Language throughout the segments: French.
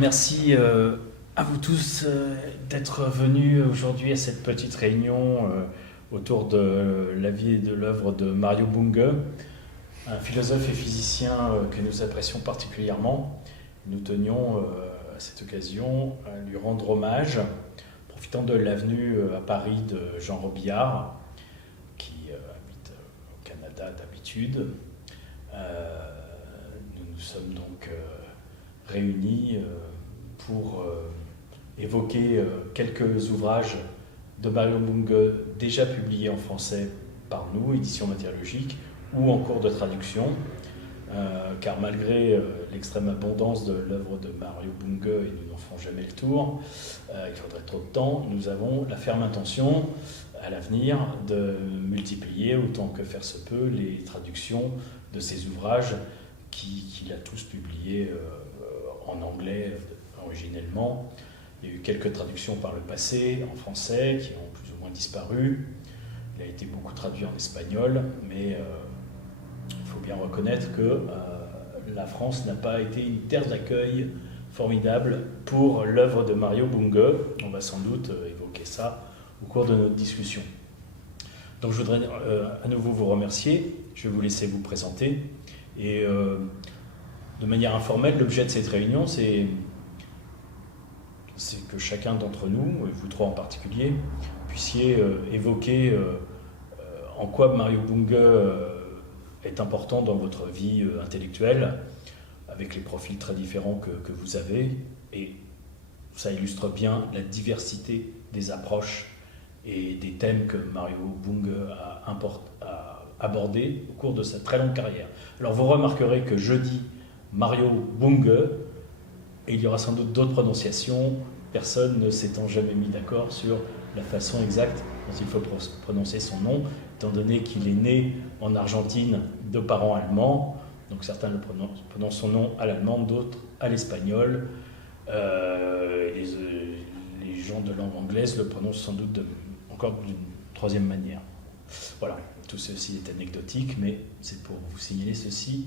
merci à vous tous d'être venus aujourd'hui à cette petite réunion autour de la vie et de l'œuvre de Mario Bunge, un philosophe et physicien que nous apprécions particulièrement. Nous tenions à cette occasion à lui rendre hommage, profitant de l'avenue à Paris de Jean Robillard, qui habite au Canada d'habitude. Nous nous sommes donc réunis pour évoquer quelques ouvrages de Mario Bunge déjà publiés en français par nous, édition matériologique, ou en cours de traduction, car malgré l'extrême abondance de l'œuvre de Mario Bunge, et nous n'en ferons jamais le tour, il faudrait trop de temps, nous avons la ferme intention à l'avenir de multiplier autant que faire se peut les traductions de ces ouvrages qu'il a tous publiés en anglais originellement. Il y a eu quelques traductions par le passé en français qui ont plus ou moins disparu. Il a été beaucoup traduit en espagnol, mais il faut bien reconnaître que la France n'a pas été une terre d'accueil formidable pour l'œuvre de Mario Bunge. On va sans doute évoquer ça au cours de notre discussion. Donc je voudrais à nouveau vous remercier. Je vais vous laisser vous présenter. Et de manière informelle, l'objet de cette réunion, c'est que chacun d'entre nous, et vous trois en particulier, puissiez évoquer en quoi Mario Bunge est important dans votre vie intellectuelle, avec les profils très différents que vous avez. Et ça illustre bien la diversité des approches et des thèmes que Mario Bunge a abordés au cours de sa très longue carrière. Alors vous remarquerez que je dis Mario Bunge, et il y aura sans doute d'autres prononciations, personne ne s'étant jamais mis d'accord sur la façon exacte dont il faut prononcer son nom, étant donné qu'il est né en Argentine de parents allemands, donc certains le prononcent son nom à l'allemande, d'autres à l'espagnol. Les gens de langue anglaise le prononcent sans doute encore d'une troisième manière. Voilà, tout ceci est anecdotique, mais c'est pour vous signaler ceci.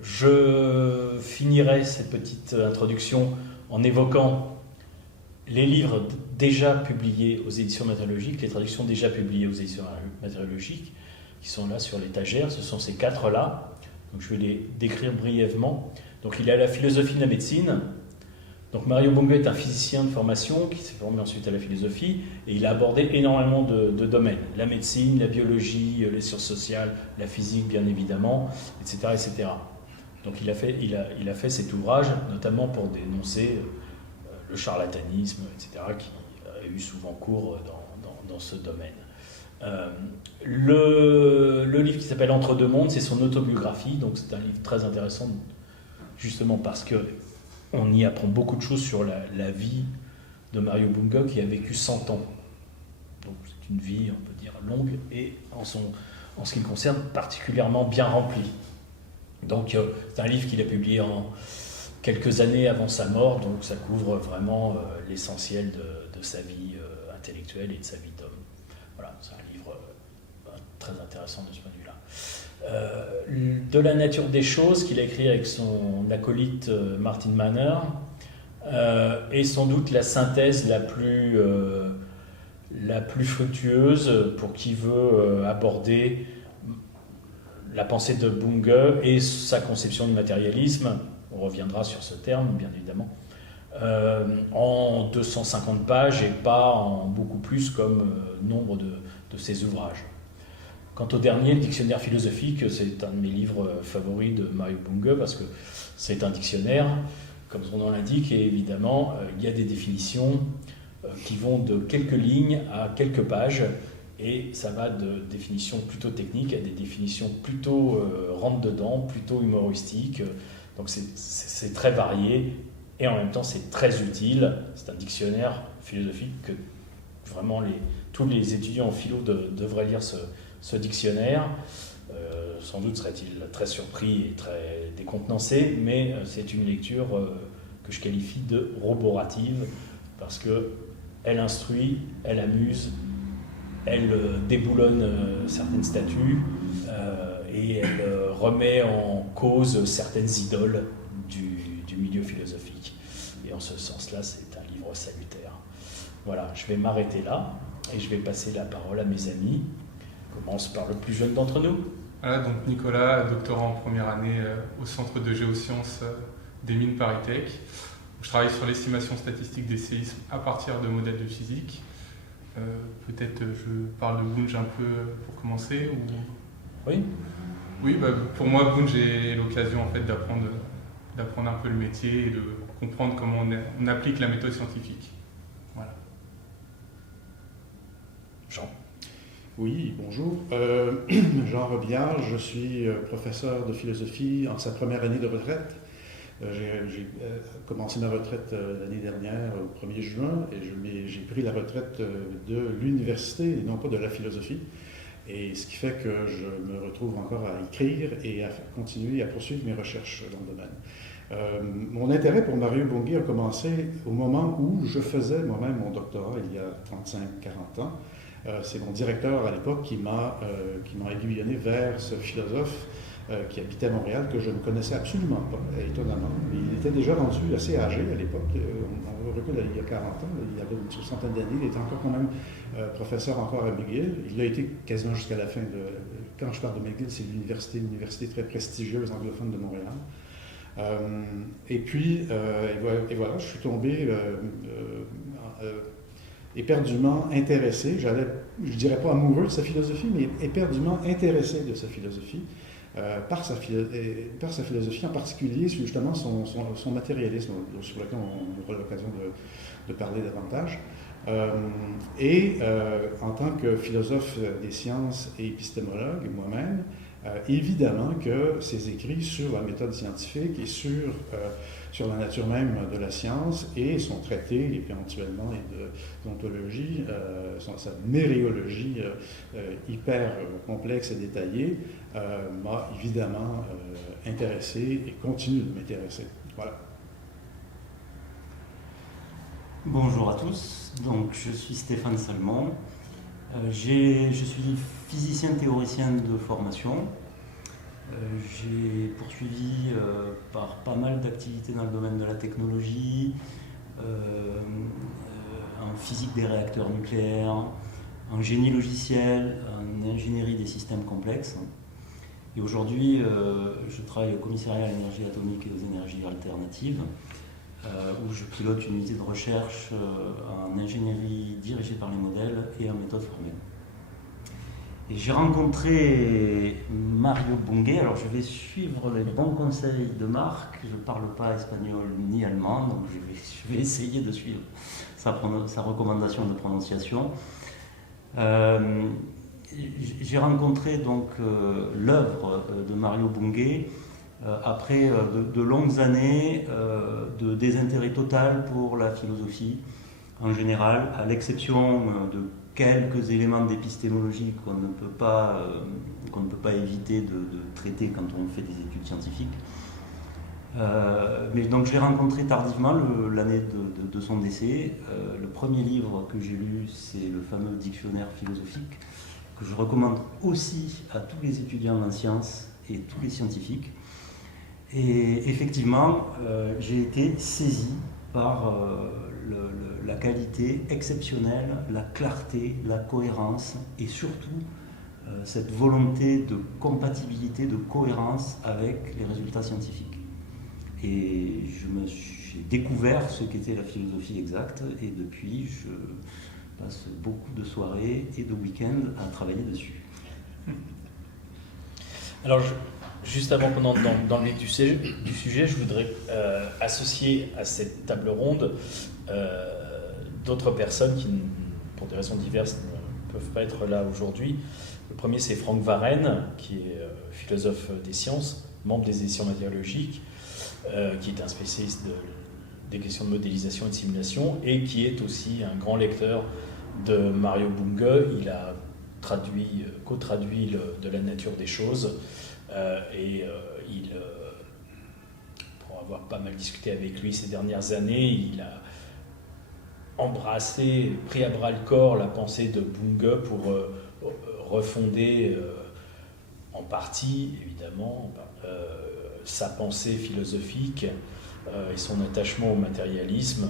Je finirai cette petite introduction en évoquant les livres déjà publiés aux éditions matériologiques, les traductions déjà publiées aux éditions matériologiques, qui sont là sur l'étagère. Ce sont ces quatre-là. Donc je vais les décrire brièvement. Donc il y a la philosophie de la médecine. Donc Mario Bunge est un physicien de formation qui s'est formé ensuite à la philosophie, et il a abordé énormément de domaines. La médecine, la biologie, les sciences sociales, la physique bien évidemment, etc. etc. Donc il a fait cet ouvrage notamment pour dénoncer le charlatanisme, etc., qui a eu souvent cours dans ce domaine. Le livre qui s'appelle Entre deux mondes, c'est son autobiographie, donc c'est un livre très intéressant justement parce qu'on y apprend beaucoup de choses sur la vie de Mario Bunge, qui a vécu 100 ans. Donc c'est une vie, on peut dire, longue et en ce qui le concerne particulièrement bien remplie. Donc c'est un livre qu'il a publié en quelques années avant sa mort, donc ça couvre vraiment l'essentiel de sa vie intellectuelle et de sa vie d'homme. Voilà, c'est un livre très intéressant de ce point de vue-là. De la nature des choses, qu'il a écrit avec son acolyte Martin Manner, est sans doute la synthèse la plus fructueuse pour qui veut aborder la pensée de Bunge et sa conception du matérialisme. On reviendra sur ce terme, bien évidemment, en 250 pages et pas en beaucoup plus comme nombre de ses ouvrages. Quant au dernier, le dictionnaire philosophique, c'est un de mes livres favoris de Mario Bunge parce que c'est un dictionnaire, comme son nom l'indique, et évidemment, il y a des définitions qui vont de quelques lignes à quelques pages, et ça va de définitions plutôt techniques à des définitions plutôt rentre-dedans, plutôt humoristiques. Donc c'est très varié, et en même temps c'est très utile. C'est un dictionnaire philosophique que vraiment tous les étudiants en philo devraient lire ce dictionnaire. Sans doute serait-il très surpris et très décontenancé, mais c'est une lecture que je qualifie de roborative, parce qu'elle instruit, elle amuse, elle déboulonne certaines statues et elle remet en cause certaines idoles du milieu philosophique. Et en ce sens-là, c'est un livre salutaire. Voilà, je vais m'arrêter là et je vais passer la parole à mes amis. Je commence par le plus jeune d'entre nous. Voilà, donc Nicolas, doctorant en première année au Centre de géosciences des mines ParisTech. Je travaille sur l'estimation statistique des séismes à partir de modèles de physique. Peut-être je parle de Bunge un peu pour commencer ou... Oui. Oui, pour moi, Bunge est l'occasion en fait, d'apprendre un peu le métier et de comprendre comment on applique la méthode scientifique. Voilà. Jean. Oui, bonjour. Jean Robillard, je suis professeur de philosophie en sa première année de retraite. J'ai commencé ma retraite l'année dernière, au 1er juin, et j'ai pris la retraite de l'université et non pas de la philosophie. Et ce qui fait que je me retrouve encore à écrire et à continuer à poursuivre mes recherches dans le domaine. Mon intérêt pour Mario Bunge a commencé au moment où je faisais moi-même mon doctorat, il y a 35-40 ans. C'est mon directeur à l'époque qui m'a aiguillonné vers ce philosophe qui habitait à Montréal, que je ne connaissais absolument pas, étonnamment. Il était déjà rendu assez âgé à l'époque. On recule il y a 40 ans, il y avait une soixantaine d'années. Il était encore quand même professeur encore à McGill. Il l'a été quasiment jusqu'à la fin de... Quand je parle de McGill, c'est une université très prestigieuse anglophone de Montréal. Et voilà, je suis tombé éperdument intéressé, je dirais pas amoureux de sa philosophie, mais éperdument intéressé de sa philosophie, par sa philosophie, en particulier justement son matérialisme, sur lequel on aura l'occasion de parler davantage. En tant que philosophe des sciences et épistémologue moi-même, évidemment que ses écrits sur la méthode scientifique et sur la nature même de la science et son traité éventuellement d'ontologie, sa méréologie hyper complexe et détaillée, m'a évidemment intéressé et continue de m'intéresser. Voilà. Bonjour à tous, donc je suis Stéphane Salmon. Je suis physicien théoricien de formation. J'ai poursuivi par pas mal d'activités dans le domaine de la technologie, en physique des réacteurs nucléaires, en génie logiciel, en ingénierie des systèmes complexes. Et aujourd'hui, je travaille au commissariat à l'énergie atomique et aux énergies alternatives, où je pilote une unité de recherche en ingénierie dirigée par les modèles et en méthode formelle. Et j'ai rencontré Mario Bunge. Alors je vais suivre les bons conseils de Marc. Je ne parle pas espagnol ni allemand, donc je vais essayer de suivre sa recommandation de prononciation. J'ai rencontré donc l'œuvre de Mario Bunge après de longues années de désintérêt total pour la philosophie en général, à l'exception de quelques éléments d'épistémologie qu'on ne peut pas éviter de traiter quand on fait des études scientifiques. Mais donc je l'ai rencontré tardivement, l'année de son décès. Le premier livre que j'ai lu, c'est le fameux dictionnaire philosophique, que je recommande aussi à tous les étudiants en sciences et tous les scientifiques. Et effectivement, j'ai été saisi par la qualité exceptionnelle, la clarté, la cohérence et surtout cette volonté de compatibilité, de cohérence avec les résultats scientifiques. Et j'ai découvert ce qu'était la philosophie exacte et depuis je passe beaucoup de soirées et de week-ends à travailler dessus. Alors, juste avant qu'on entre dans le vif du sujet, je voudrais associer à cette table ronde d'autres personnes qui, pour des raisons diverses, ne peuvent pas être là aujourd'hui. Le premier, c'est Franck Varenne, qui est philosophe des sciences, membre des éditions matériologiques, qui est un spécialiste des questions de modélisation et de simulation, et qui est aussi un grand lecteur de Mario Bunge. Il a co-traduit De la nature des choses, pour avoir pas mal discuté avec lui ces dernières années, il a pris à bras le corps la pensée de Bunge pour refonder en partie, évidemment, sa pensée philosophique et son attachement au matérialisme.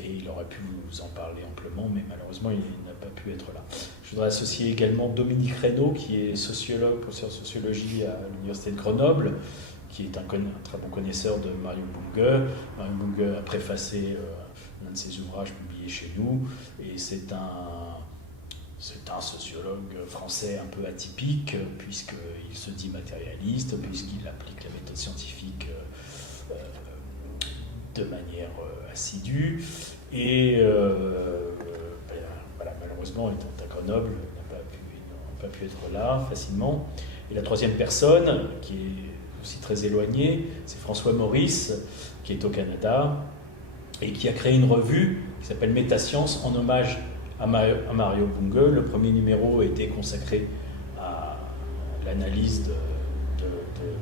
Et il aurait pu vous en parler amplement, mais malheureusement, il n'a pas pu être là. Je voudrais associer également Dominique Reynaud, qui est sociologue, professeur de sociologie à l'Université de Grenoble, qui est un très bon connaisseur de Mario Bunge. Mario Bunge a préfacé l'un de ses ouvrages publiés chez nous, et c'est un sociologue français un peu atypique, puisqu'il se dit matérialiste, puisqu'il applique la méthode scientifique de manière assidue, et voilà, malheureusement, étant à Grenoble, il n'a pas pu être là facilement. Et la troisième personne, qui est aussi très éloignée, c'est François Maurice, qui est au Canada, et qui a créé une revue qui s'appelle Métascience, en hommage à Mario Bunge. Le premier numéro a été consacré à l'analyse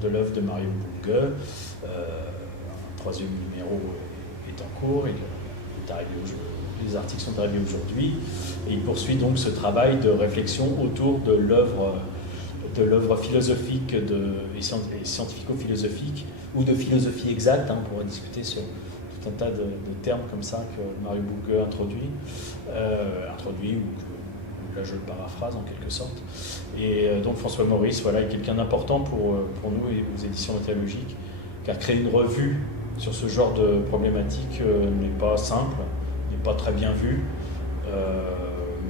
de l'œuvre de Mario Bunge. Un troisième numéro est en cours, les articles sont arrivés aujourd'hui, et il poursuit donc ce travail de réflexion autour de l'œuvre philosophique et scientifico-philosophique, ou de philosophie exacte. On pourrait discuter sur tout un tas de termes comme ça que Mario Bunge introduit, ou là je le paraphrase en quelque sorte. Et donc François Maurice, voilà, est quelqu'un d'important pour nous et aux éditions métallurgiques, car créer une revue sur ce genre de problématique n'est pas simple, n'est pas très bien vu,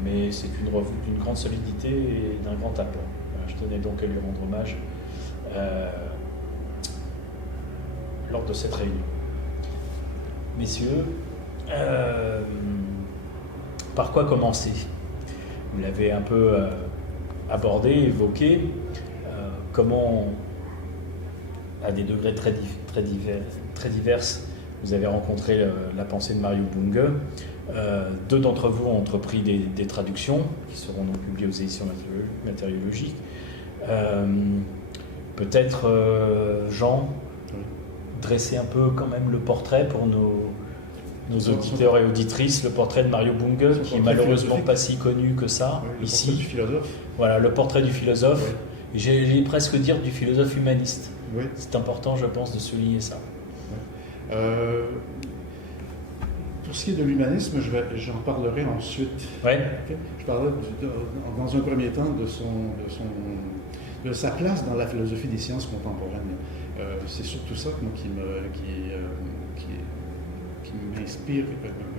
mais c'est une revue d'une grande solidité et d'un grand apport. Voilà, je tenais donc à lui rendre hommage lors de cette réunion. Messieurs, par quoi commencer? Vous l'avez un peu abordé, évoqué, comment, à des degrés très divers, vous avez rencontré la pensée de Mario Bunge. Deux d'entre vous ont entrepris des traductions qui seront donc publiées aux éditions matériologiques. Peut-être, Jean, dresser un peu quand même le portrait pour nos auditeurs et auditrices, le portrait de Mario Bunge, qui est malheureusement pas si connu que ça, le ici. portrait du philosophe. Voilà, le portrait du philosophe. Oui. J'ai presque dire du philosophe humaniste. Oui. C'est important, je pense, de souligner ça. Pour ce qui est de l'humanisme, j'en parlerai ensuite. Ouais. Okay. Je parlerai dans un premier temps de sa place dans la philosophie des sciences contemporaines. C'est surtout ça qui m'inspire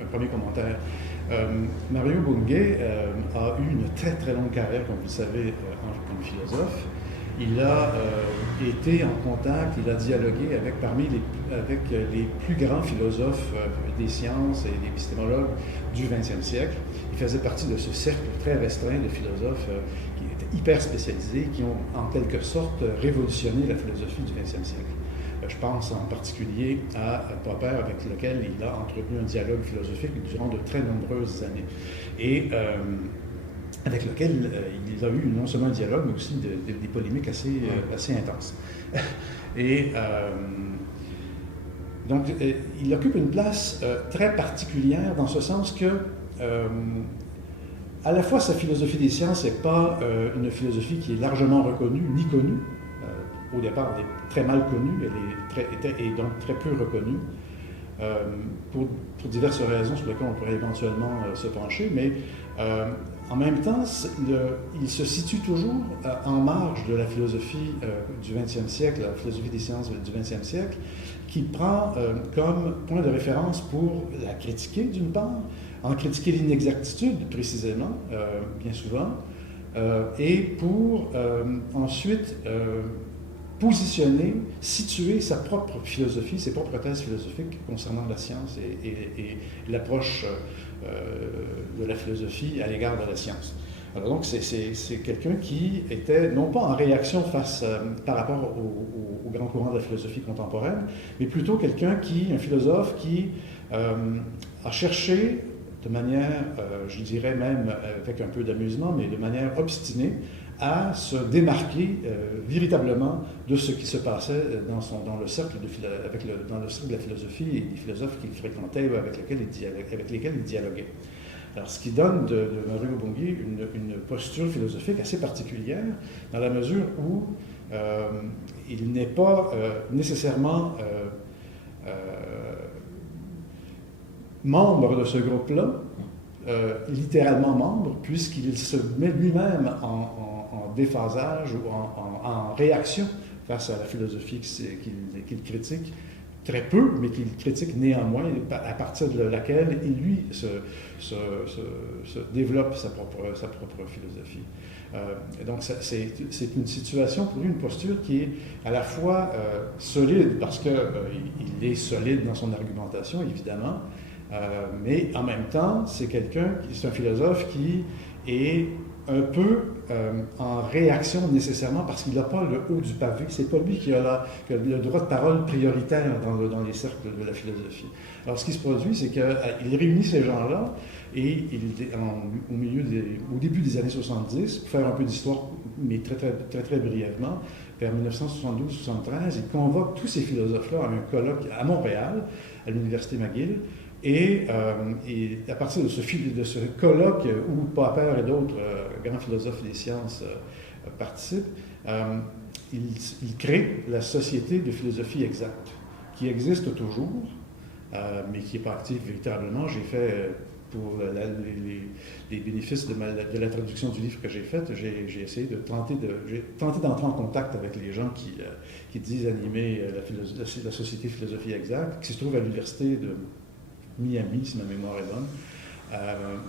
un premier commentaire. Mario Bunge a eu une très très longue carrière, comme vous le savez, comme philosophe. Il a été en contact, il a dialogué avec les plus grands philosophes des sciences et des épistémologues du XXe siècle. Il faisait partie de ce cercle très restreint de philosophes qui étaient hyper spécialisés, qui ont en quelque sorte révolutionné la philosophie du XXe siècle. Je pense en particulier à Popper, avec lequel il a entretenu un dialogue philosophique durant de très nombreuses années. Et avec lequel il a eu non seulement un dialogue, mais aussi des polémiques assez intenses. Et donc, il occupe une place très particulière dans ce sens que, à la fois, sa philosophie des sciences n'est pas une philosophie qui est largement reconnue ni connue. Au départ, elle est très mal connue, elle est donc très peu reconnue, pour diverses raisons sur lesquelles on pourrait éventuellement se pencher, mais en même temps, il se situe toujours en marge de la philosophie du XXe siècle, la philosophie des sciences du XXe siècle, qui prend comme point de référence pour la critiquer, d'une part, en critiquer l'inexactitude, précisément, bien souvent, et pour ensuite positionner, situer sa propre philosophie, ses propres thèses philosophiques concernant la science et l'approche de la philosophie à l'égard de la science. Alors donc, c'est quelqu'un qui était non pas en réaction par rapport au grand courant de la philosophie contemporaine, mais plutôt un philosophe qui a cherché de manière, je dirais même avec un peu d'amusement, mais de manière obstinée, à se démarquer véritablement de ce qui se passait dans le cercle de la philosophie et des philosophes qu'il fréquentait ou avec lesquels il dialoguait. Alors, ce qui donne de Mario Bunge une posture philosophique assez particulière, dans la mesure où il n'est pas nécessairement membre de ce groupe-là, littéralement membre, puisqu'il se met lui-même en déphasage ou en réaction face à la philosophie qu'il critique, très peu, mais qu'il critique néanmoins, à partir de laquelle il, lui, se développe sa propre philosophie. Et donc, c'est une situation, pour lui, une posture qui est à la fois solide, parce qu'il est solide dans son argumentation, évidemment, mais en même temps, c'est un philosophe qui est un peu en réaction nécessairement parce qu'il n'a pas le haut du pavé. C'est pas lui qui a le droit de parole prioritaire dans les cercles de la philosophie. Alors, ce qui se produit, c'est qu'il réunit ces gens-là et au début des années 70, pour faire un peu d'histoire, mais très brièvement, vers 1972-73, il convoque tous ces philosophes-là à un colloque à Montréal, à l'Université McGill. Et à partir de ce colloque où Popper et d'autres grands philosophes des sciences participent, il crée la Société de philosophie exacte, qui existe toujours, mais qui n'est pas active véritablement. J'ai fait, pour les bénéfices de la traduction du livre que j'ai fait, j'ai essayé de tenter d'entrer en contact avec les gens qui disent animer la Société de philosophie exacte, qui se trouve à l'université de Miami, si ma mémoire est bonne.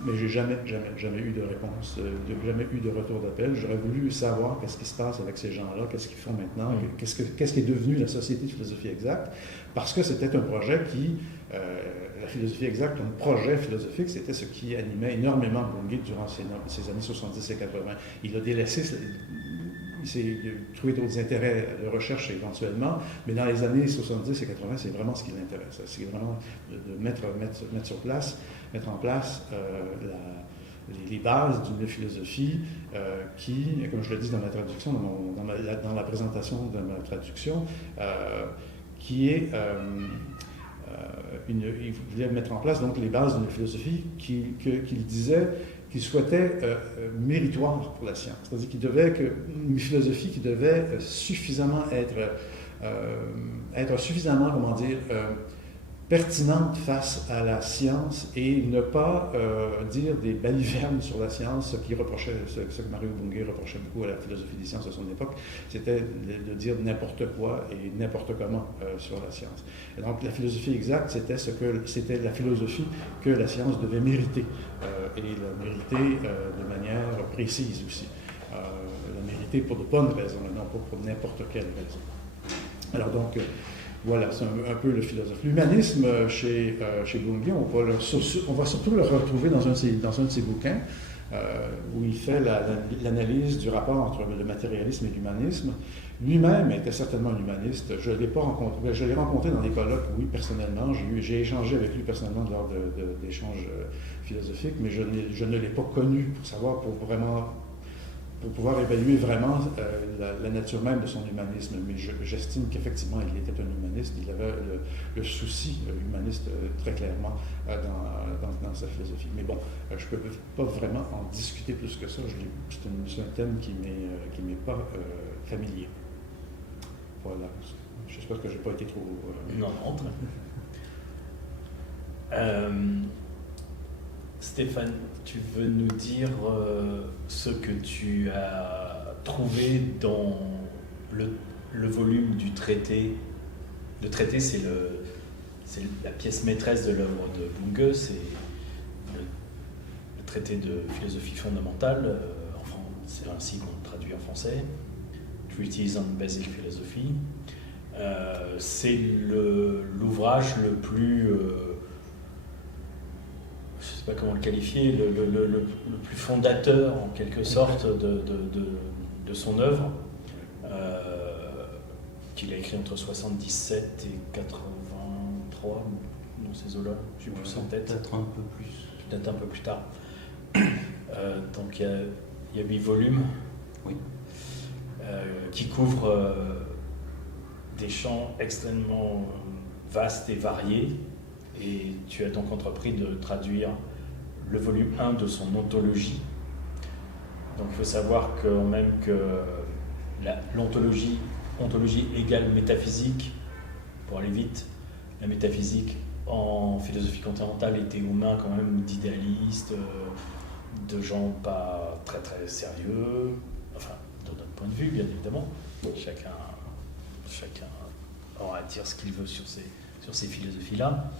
Mais j'ai jamais eu de réponse, jamais eu de retour d'appel. J'aurais voulu savoir qu'est-ce qui se passe avec ces gens-là, qu'est-ce qu'ils font maintenant, qu'est-ce qui est devenu la Société de philosophie exacte, parce que c'était un projet la philosophie exacte, un projet philosophique, c'était ce qui animait énormément Bungay durant ces années 70 et 80. Il a délaissé, il s'est trouvé d'autres intérêts de recherche éventuellement, mais dans les années 70 et 80, c'est vraiment ce qui l'intéresse. C'est vraiment de mettre en place les bases d'une philosophie qui, comme je le dis dans ma traduction, dans la présentation de ma traduction, qui est il voulait mettre en place donc les bases d'une philosophie qu'il disait qu'il souhaitait méritoire pour la science. C'est-à-dire une philosophie qui devait suffisamment être suffisamment, pertinente face à la science et ne pas dire des balivernes sur la science, ce que Mario Bungay reprochait beaucoup à la philosophie des sciences de son époque, c'était de dire n'importe quoi et n'importe comment sur la science. Et donc la philosophie exacte, c'était la philosophie que la science devait mériter, et la mériter de manière précise aussi. La mériter pour de bonnes raisons, et non pas pour n'importe quelle raison. Alors donc, voilà, c'est un peu le philosophe. L'humanisme, chez Bungay, on va surtout le retrouver dans un de ses bouquins, où il fait l'analyse du rapport entre le matérialisme et l'humanisme. Lui-même était certainement un humaniste. Je ne l'ai pas rencontré. Je l'ai rencontré dans des colloques, oui, personnellement. J'ai échangé avec lui personnellement lors d'échanges philosophiques, mais je ne l'ai pas connu pour pouvoir évaluer vraiment la nature même de son humanisme. Mais j'estime qu'effectivement, il était un humaniste. Il avait le souci humaniste très clairement dans sa philosophie. Mais bon, je ne peux pas vraiment en discuter plus que ça. C'est un thème qui ne m'est pas familier. Voilà. J'espère que je n'ai pas été trop... Non. Stéphane, tu veux nous dire ce que tu as trouvé dans le volume du traité? Le traité, c'est la pièce maîtresse de l'œuvre de Bungay, c'est le traité de philosophie fondamentale, c'est ainsi qu'on le traduit en français, Treatise on Basic Philosophy. C'est l'ouvrage le plus... je ne sais pas comment le qualifier, le plus fondateur en quelque sorte de son œuvre, qu'il a écrit entre 77 et 83, dans ces eaux-là, je n'ai plus en tête. Peut-être un peu plus. Peut-être un peu plus tard. Donc il y a 8 volumes, oui, qui couvrent des champs extrêmement vastes et variés. Et tu as donc entrepris de traduire le volume 1 de son ontologie. Donc il faut savoir que même que l'ontologie, ontologie égale métaphysique, pour aller vite. La métaphysique en philosophie continentale était aux mains quand même d'idéalistes, de gens pas très très sérieux, enfin, de notre point de vue, bien évidemment. Chacun aura à dire ce qu'il veut sur ces philosophies-là.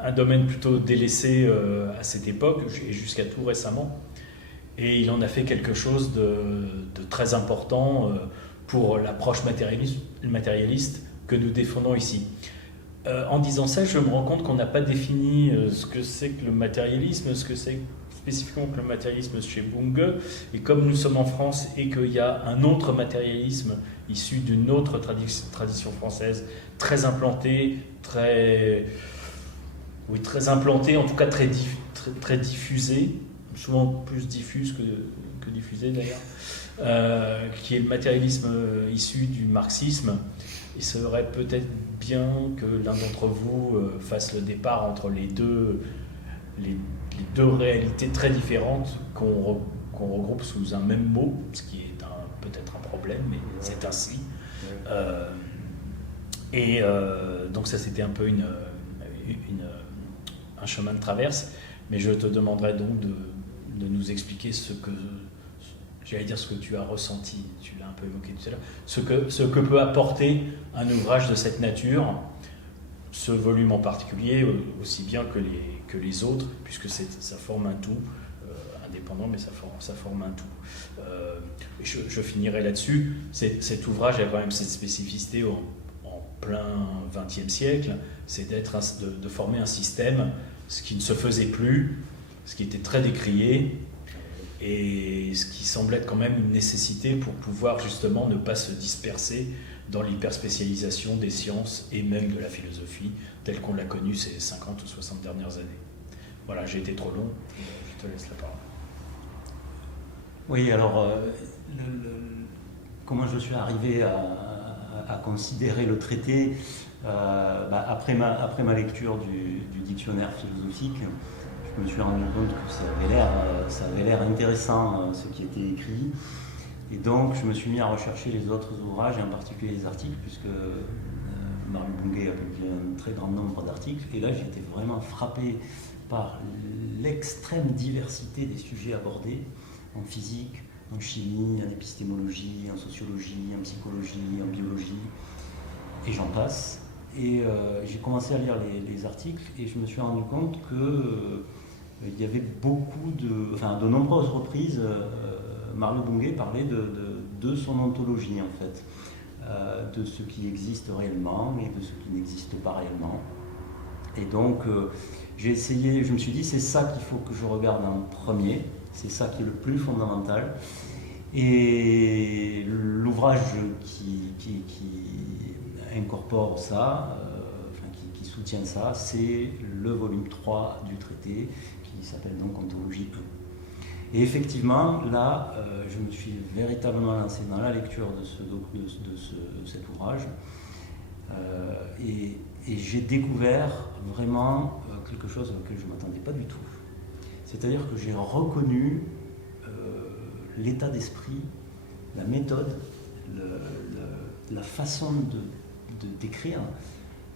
Un domaine plutôt délaissé à cette époque, et jusqu'à tout récemment. Et il en a fait quelque chose de très important pour l'approche matérialiste que nous défendons ici. En disant ça, je me rends compte qu'on n'a pas défini ce que c'est que le matérialisme, ce que c'est spécifiquement que le matérialisme chez Bunge. Et comme nous sommes en France et qu'il y a un autre matérialisme issu d'une autre tradition française, très implantée, très implantée, en tout cas très diffusée, souvent plus diffuse que diffusée d'ailleurs, qui est le matérialisme issu du marxisme. Il serait peut-être bien que l'un d'entre vous fasse le départ entre les deux réalités très différentes qu'on regroupe sous un même mot, ce qui est peut-être un problème, mais c'est ainsi. Donc ça, c'était un peu un chemin de traverse, mais je te demanderai donc de nous expliquer ce que tu as ressenti, tu l'as un peu évoqué tout à l'heure, ce que peut apporter un ouvrage de cette nature, ce volume en particulier, aussi bien que les autres, puisque ça forme un tout, indépendant, mais ça forme un tout. Je finirai là-dessus. Cet ouvrage a quand même cette spécificité en plein XXe siècle, c'est de former un système, ce qui ne se faisait plus, ce qui était très décrié, et ce qui semble être quand même une nécessité pour pouvoir justement ne pas se disperser dans l'hyperspécialisation des sciences et même de la philosophie telle qu'on l'a connue ces 50 ou 60 dernières années. Voilà, j'ai été trop long, je te laisse la parole. Oui, alors, comment je suis arrivé à considérer le traité après ma lecture du dictionnaire philosophique, je me suis rendu compte que ça avait l'air intéressant ce qui était écrit. Et donc, je me suis mis à rechercher les autres ouvrages, et en particulier les articles, puisque Mario Bunge a publié un très grand nombre d'articles. Et là, j'ai été vraiment frappé par l'extrême diversité des sujets abordés en physique, en chimie, en épistémologie, en sociologie, en psychologie, en biologie, et j'en passe. Et j'ai commencé à lire les articles, et je me suis rendu compte que il y avait de nombreuses reprises, Mario Bunge parlait de son ontologie en fait, de ce qui existe réellement et de ce qui n'existe pas réellement. Et donc j'ai essayé, je me suis dit c'est ça qu'il faut que je regarde en premier, c'est ça qui est le plus fondamental. Et l'ouvrage qui incorpore ça, qui soutient ça, c'est le volume 3 du traité, qui s'appelle donc Ontologie 1. Et effectivement, là, je me suis véritablement lancé dans la lecture de cet ouvrage, et j'ai découvert vraiment quelque chose auquel je ne m'attendais pas du tout. C'est-à-dire que j'ai reconnu l'état d'esprit, la méthode, la façon d'écrire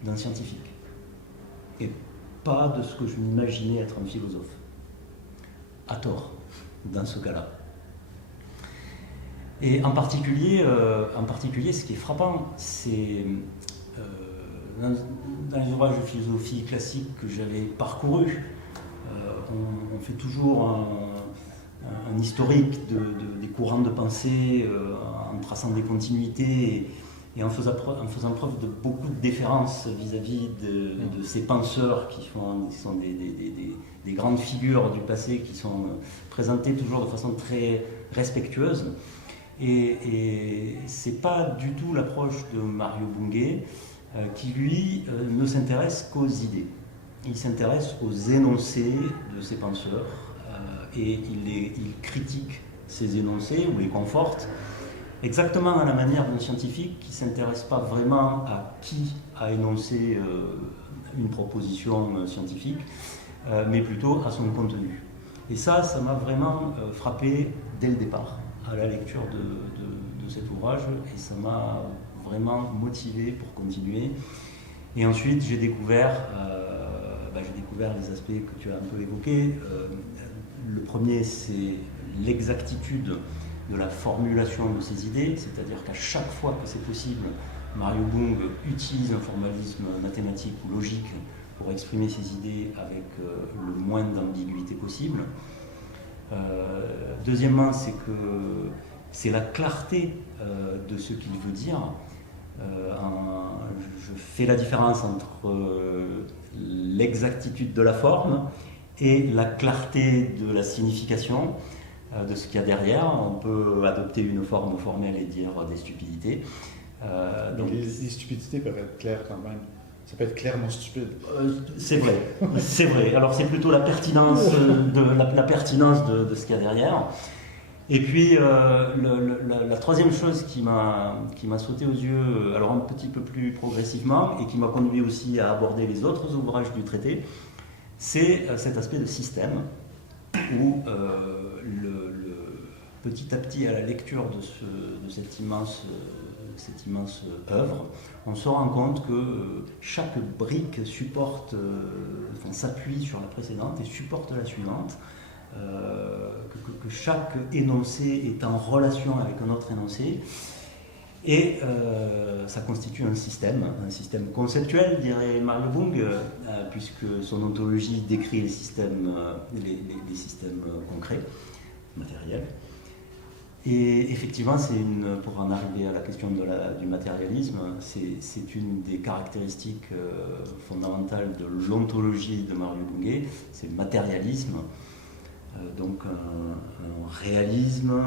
d'un scientifique, et pas de ce que je m'imaginais être un philosophe, à tort, dans ce cas-là. Et en particulier, ce qui est frappant, c'est dans les ouvrages de philosophie classique que j'avais parcourus, on fait toujours un historique des courants de pensée, en traçant des continuités et en faisant preuve de beaucoup de déférence vis-à-vis de ces penseurs qui sont des grandes figures du passé, qui sont présentées toujours de façon très respectueuse. Et c'est pas du tout l'approche de Mario Bunge, qui lui ne s'intéresse qu'aux idées. Il s'intéresse aux énoncés de ces penseurs, et il critique ces énoncés ou les conforte, exactement à la manière d'un scientifique qui ne s'intéresse pas vraiment à qui a énoncé une proposition scientifique, mais plutôt à son contenu. Et ça m'a vraiment frappé dès le départ. à la lecture de cet ouvrage et ça m'a vraiment motivé pour continuer. Et ensuite, j'ai découvert les aspects que tu as un peu évoqués. Le premier, c'est l'exactitude de la formulation de ses idées, c'est-à-dire qu'à chaque fois que c'est possible, Mario Bung utilise un formalisme mathématique ou logique pour exprimer ses idées avec le moins d'ambiguïté possible. Deuxièmement, c'est la clarté de ce qu'il veut dire. Je fais la différence entre l'exactitude de la forme et la clarté de la signification de ce qu'il y a derrière. On peut adopter une forme formelle et dire des stupidités. Donc les stupidités peuvent être claires quand même. Ça peut être clairement stupide. C'est vrai, c'est vrai. Alors c'est plutôt la pertinence de ce qu'il y a derrière. Et puis la troisième chose qui m'a sauté aux yeux, alors un petit peu plus progressivement, et qui m'a conduit aussi à aborder les autres ouvrages du traité, c'est cet aspect de système, où petit à petit, à la lecture de cette immense œuvre, on se rend compte que chaque brique s'appuie sur la précédente et supporte la suivante, que chaque énoncé est en relation avec un autre énoncé, et ça constitue un système conceptuel, dirait Mario Bung, puisque son ontologie décrit les systèmes concrets, matériels. Et effectivement, pour en arriver à la question du matérialisme, c'est une des caractéristiques fondamentales de l'ontologie de Mario Bung, c'est le matérialisme, donc un réalisme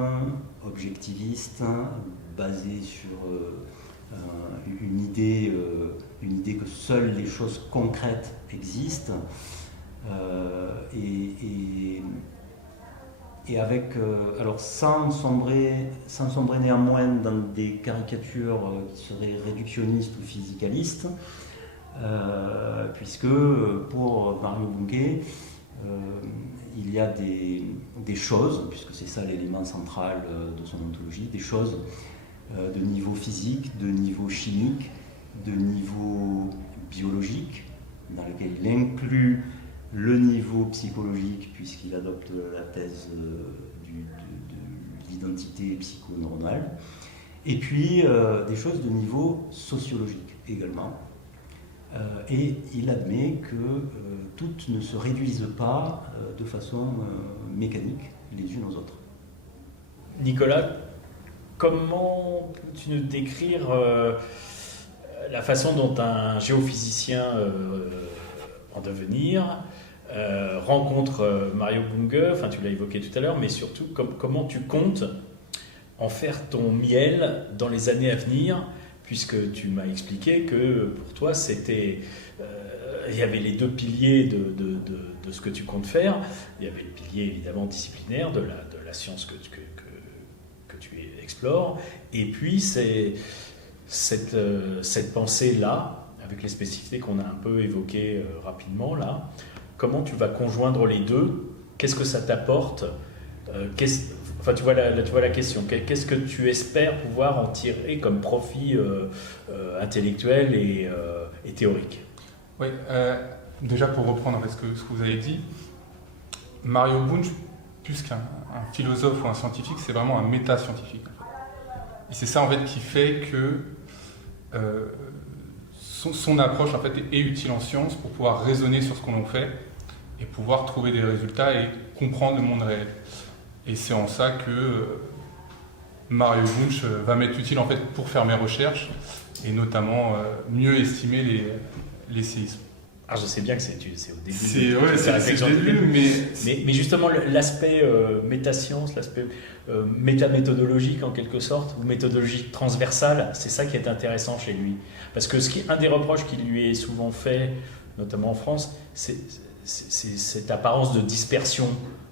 objectiviste basé sur une idée que seules les choses concrètes existent, et avec, alors sans sombrer néanmoins dans des caricatures qui seraient réductionnistes ou physicalistes, puisque pour Mario Bung, il y a des choses, puisque c'est ça l'élément central de son ontologie, des choses de niveau physique, de niveau chimique, de niveau biologique, dans lequel il inclut le niveau psychologique, puisqu'il adopte la thèse de l'identité psychoneuronale, et puis des choses de niveau sociologique également. Et il admet que toutes ne se réduisent pas de façon mécanique les unes aux autres. Nicolas, comment peux-tu nous décrire la façon dont un géophysicien en devenir rencontre Mario Bung, enfin tu l'as évoqué tout à l'heure, mais surtout comment tu comptes en faire ton miel dans les années à venir, puisque tu m'as expliqué que pour toi c'était il y avait les deux piliers de ce que tu comptes faire. Il y avait le pilier évidemment disciplinaire de la science que tu explores, et puis c'est cette pensée-là, avec les spécificités qu'on a un peu évoquées rapidement là. Comment tu vas conjoindre les deux? Qu'est-ce que ça t'apporte? Enfin, tu vois la question. Qu'est-ce que tu espères pouvoir en tirer comme profit intellectuel et théorique? Oui, déjà pour reprendre ce que vous avez dit, Mario Bung, plus qu'un philosophe ou un scientifique, c'est vraiment un méta-scientifique. Et c'est ça en fait qui fait que son approche en fait est utile en science pour pouvoir raisonner sur ce qu'on fait et pouvoir trouver des résultats et comprendre le monde réel. Et c'est en ça que Mario Bung va m'être utile en fait pour faire mes recherches et notamment mieux estimer les séismes. Alors je sais bien que c'est au début. C'est le début, mais justement l'aspect métascience, l'aspect métaméthodologique en quelque sorte, ou méthodologie transversale, c'est ça qui est intéressant chez lui. Parce que un des reproches qui lui est souvent fait, notamment en France, c'est cette apparence de dispersion.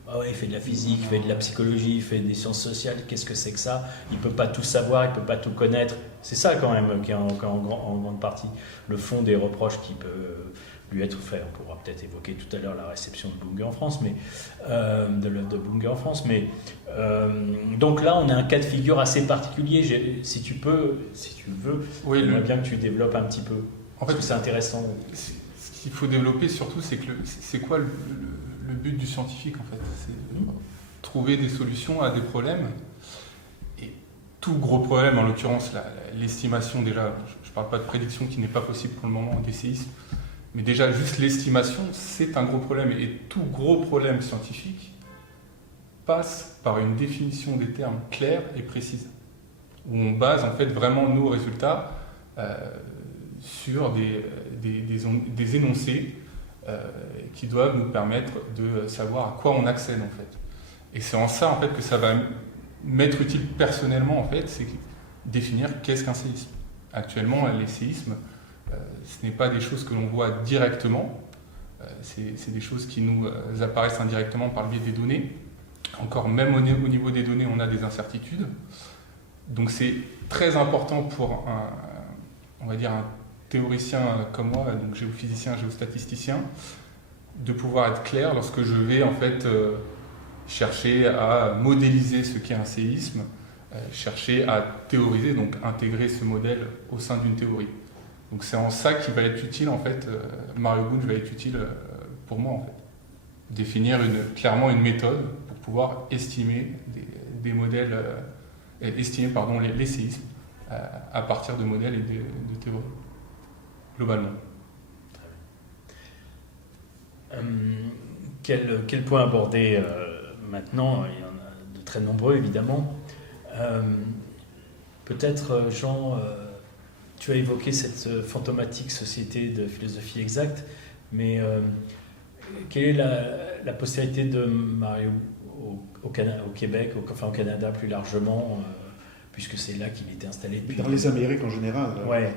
Ah ouais, il fait de la physique, il fait de la psychologie, il fait des sciences sociales, qu'est-ce que c'est que ça? Il ne peut pas tout savoir, il ne peut pas tout connaître. C'est ça quand même qui est en grande partie le fond des reproches qu'il peut plus être fait. On pourra peut-être évoquer tout à l'heure la réception de Bungay en France, mais de l'œuvre de Bungay en France. Mais donc là, on a un cas de figure assez particulier. Si tu veux, j'aimerais bien que tu développes un petit peu. En Parce fait, que c'est intéressant. ce qu'il faut développer surtout, c'est que c'est quoi le but du scientifique en fait? C'est de trouver des solutions à des problèmes. Et tout gros problème, en l'occurrence l'estimation, déjà, je ne parle pas de prédiction qui n'est pas possible pour le moment des séismes, mais déjà juste l'estimation, c'est un gros problème. Et tout gros problème scientifique passe par une définition des termes claire et précise, où on base en fait vraiment nos résultats sur des énoncés qui doivent nous permettre de savoir à quoi on accède en fait. Et c'est en ça en fait que ça va m'être utile personnellement en fait, c'est définir qu'est-ce qu'un séisme. Actuellement, les séismes, ce n'est pas des choses que l'on voit directement, c'est des choses qui nous apparaissent indirectement par le biais des données. Encore même au niveau des données, on a des incertitudes. Donc c'est très important pour on va dire un théoricien comme moi, donc géophysicien, géostatisticien, de pouvoir être clair lorsque je vais en fait chercher à modéliser ce qu'est un séisme, chercher à théoriser, donc intégrer ce modèle au sein d'une théorie. Donc c'est en ça qu'il va être utile en fait, Mario Bunge va être utile pour moi en fait. Définir clairement une méthode pour pouvoir estimer des modèles, estimer les séismes à partir de modèles et de théories, globalement. Quel point aborder maintenant? Il y en a de très nombreux, évidemment. Peut-être, Jean, tu as évoqué cette fantomatique société de philosophie exacte, mais quelle est la postérité de Mario au Québec, au Canada plus largement, puisque c'est là qu'il était installé depuis... Dans les Amériques en général. Ouais.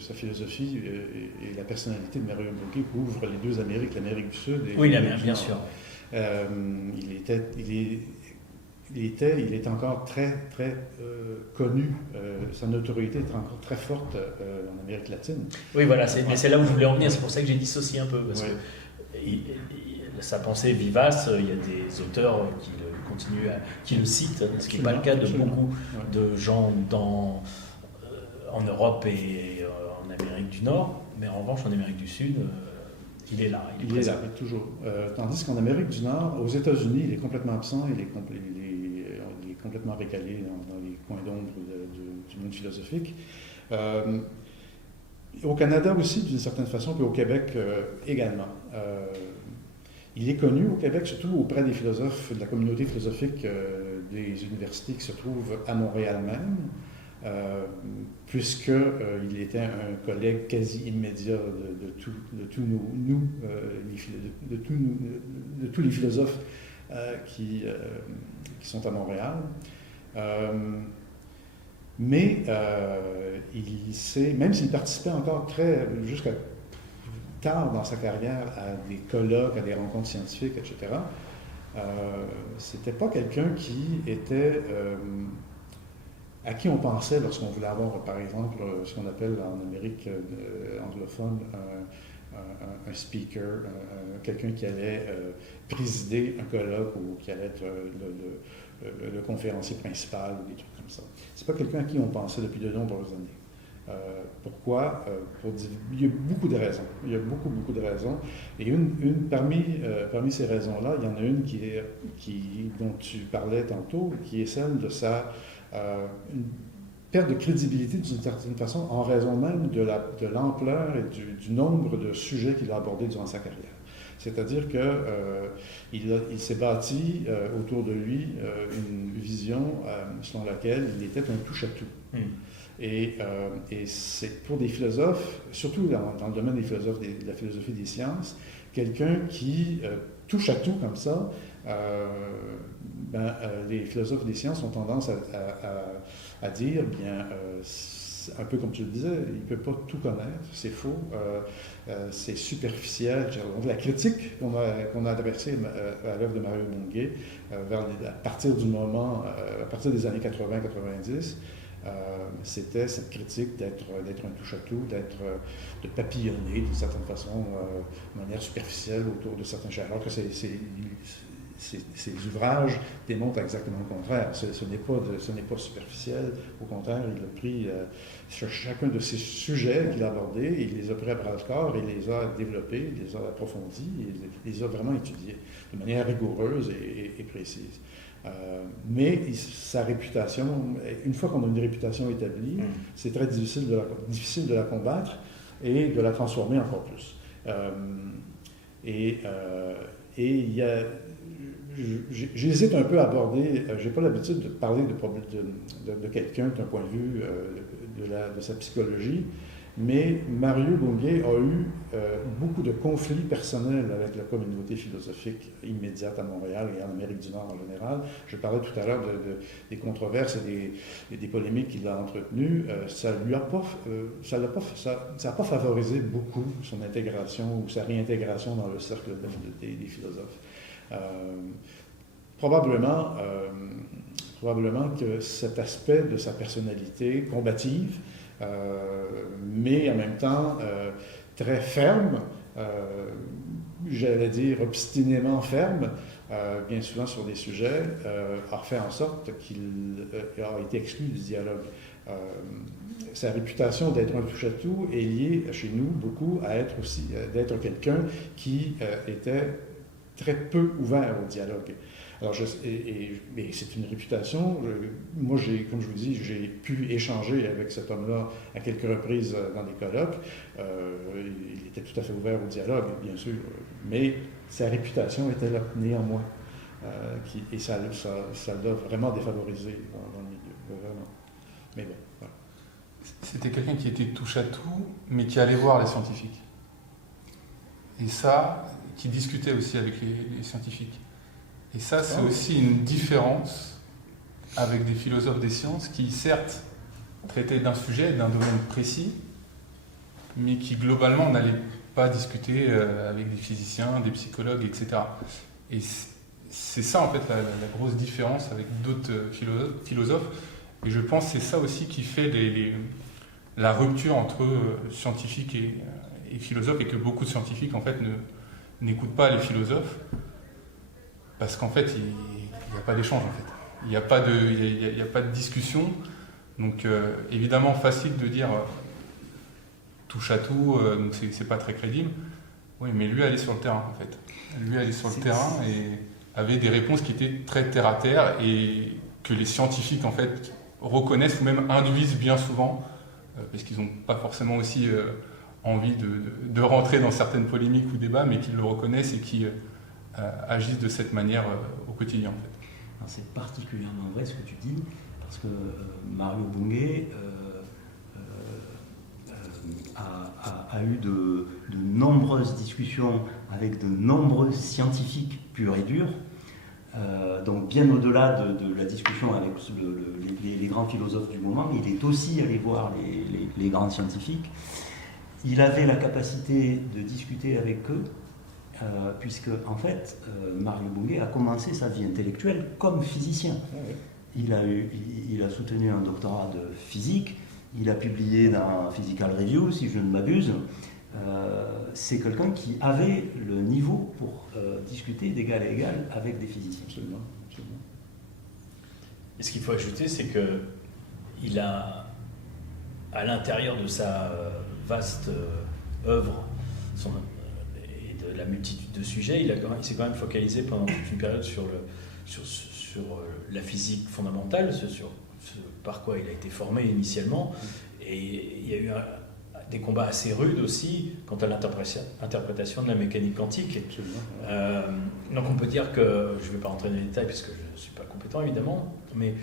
Sa philosophie et la personnalité de Mario Bunge couvrent les deux Amériques, l'Amérique du Sud et oui, l'Amérique bien du Nord. sûr. Il est encore très, très connu. Sa notoriété est encore très forte en Amérique latine. Oui, voilà, c'est là où je voulais en venir. C'est pour ça que j'ai dissocié un peu, parce Ouais. que sa pensée est vivace. Il y a des auteurs qui le citent, ce qui n'est pas le cas de beaucoup de gens en Europe et en Amérique du Nord. Mais en revanche, en Amérique du Sud, il est là. Il est là, toujours. Tandis qu'en Amérique du Nord, aux États-Unis, il est complètement absent, il est complètement récalé dans les coins d'ombre du monde philosophique. Au Canada aussi, d'une certaine façon, puis au Québec également. Il est connu au Québec, surtout auprès des philosophes, de la communauté philosophique des universités qui se trouvent à Montréal même, puisqu'il était un collègue quasi immédiat de tous les philosophes qui sont à Montréal. Mais même s'il participait encore jusqu'à tard dans sa carrière à des colloques, à des rencontres scientifiques, etc., c'était pas quelqu'un qui était à qui on pensait lorsqu'on voulait avoir, par exemple, ce qu'on appelle en Amérique anglophone un speaker, quelqu'un qui allait présider un colloque ou qui allait être le conférencier principal ou des trucs comme ça. C'est pas quelqu'un à qui on pensait depuis de nombreuses années. Pourquoi? Il y a beaucoup de raisons. Il y a beaucoup de raisons. Et parmi ces raisons-là, il y en a une dont tu parlais tantôt, qui est celle de sa une perte de crédibilité d'une certaine façon en raison même de l'ampleur et du nombre de sujets qu'il a abordés durant sa carrière. C'est-à-dire qu'il s'est bâti autour de lui une vision selon laquelle il était un touche-à-tout. Et c'est pour des philosophes, surtout dans le domaine des philosophes de la philosophie des sciences, quelqu'un qui touche à tout comme ça, les philosophes des sciences ont tendance à dire, un peu comme tu le disais, il ne peut pas tout connaître, c'est faux, c'est superficiel. Donc, la critique qu'on a adressée à l'œuvre de Mario Bunge à partir des années 80-90, c'était cette critique d'être un touche-à-tout, de papillonner d'une certaine façon, de manière superficielle autour de certains choses. Alors que ces ouvrages démontrent exactement le contraire. Ce n'est pas superficiel. Au contraire, il a pris sur chacun de ces sujets qu'il a abordés, il les a pris à bras-le-corps, il les a développés, il les a approfondis, il les a vraiment étudiés de manière rigoureuse et précise. Mais sa réputation, une fois qu'on a une réputation établie, c'est très difficile de la combattre et de la transformer encore plus. Il y a... J'hésite un peu à aborder, je n'ai pas l'habitude de parler de quelqu'un d'un point de vue de sa psychologie, mais Mario Bunge a eu beaucoup de conflits personnels avec la communauté philosophique immédiate à Montréal et en Amérique du Nord en général. Je parlais tout à l'heure des controverses et des polémiques qu'il a entretenues. Ça n'a pas favorisé beaucoup son intégration ou sa réintégration dans le cercle des philosophes. Probablement que cet aspect de sa personnalité combative, mais en même temps très ferme, j'allais dire obstinément ferme, bien souvent sur des sujets, a fait en sorte qu'il a été exclu du dialogue. Sa réputation d'être un touche-à-tout est liée chez nous beaucoup à d'être quelqu'un qui était très peu ouvert au dialogue. Alors, mais c'est une réputation. Moi, comme je vous dis, j'ai pu échanger avec cet homme-là à quelques reprises dans des colloques. Il était tout à fait ouvert au dialogue, bien sûr, mais sa réputation était là, néanmoins. Et ça l'a vraiment défavorisé dans le milieu, vraiment. Mais bon, voilà. C'était quelqu'un qui était touche-à-tout, mais qui allait voir les scientifiques. Et ça, qui discutait aussi avec les scientifiques. Et ça, c'est aussi une différence avec des philosophes des sciences qui, certes, traitaient d'un sujet, d'un domaine précis, mais qui, globalement, n'allaient pas discuter avec des physiciens, des psychologues, etc. Et c'est ça, en fait, la grosse différence avec d'autres philosophes. Et je pense que c'est ça aussi qui fait la rupture entre scientifiques et philosophes, et que beaucoup de scientifiques, en fait, n'écoutent pas les philosophes, parce qu'en fait, il n'y a pas d'échange, en fait. Il n'y a pas de discussion. Donc, évidemment, facile de dire touche à tout, donc c'est pas très crédible. Oui, mais lui allait sur le terrain, en fait. Lui allait sur le terrain et avait des réponses qui étaient très terre à terre et que les scientifiques, en fait, reconnaissent ou même induisent bien souvent, parce qu'ils n'ont pas forcément aussi envie de rentrer dans certaines polémiques ou débats, mais qu'ils le reconnaissent et qui agissent de cette manière au quotidien, en fait. Alors, c'est particulièrement vrai ce que tu dis, parce que Mario Bunge a eu de nombreuses discussions avec de nombreux scientifiques purs et durs, donc bien au-delà de la discussion avec les grands philosophes du moment, il est aussi allé voir les grands scientifiques. Il avait la capacité de discuter avec eux, puisque en fait, Mario Bunge a commencé sa vie intellectuelle comme physicien. Il a soutenu un doctorat de physique, il a publié dans Physical Review, si je ne m'abuse. C'est quelqu'un qui avait le niveau pour discuter d'égal à égal avec des physiciens. Absolument, absolument. Et ce qu'il faut ajouter, c'est qu'il a, à l'intérieur de sa vaste œuvre et de la multitude de sujets, il s'est quand même focalisé pendant toute une période sur la physique fondamentale, sur ce par quoi il a été formé initialement. Et il y a eu des combats assez rudes aussi quant à l'interprétation de la mécanique quantique. Donc on peut dire que, je ne vais pas rentrer dans les détails parce que je ne suis pas compétent évidemment, mais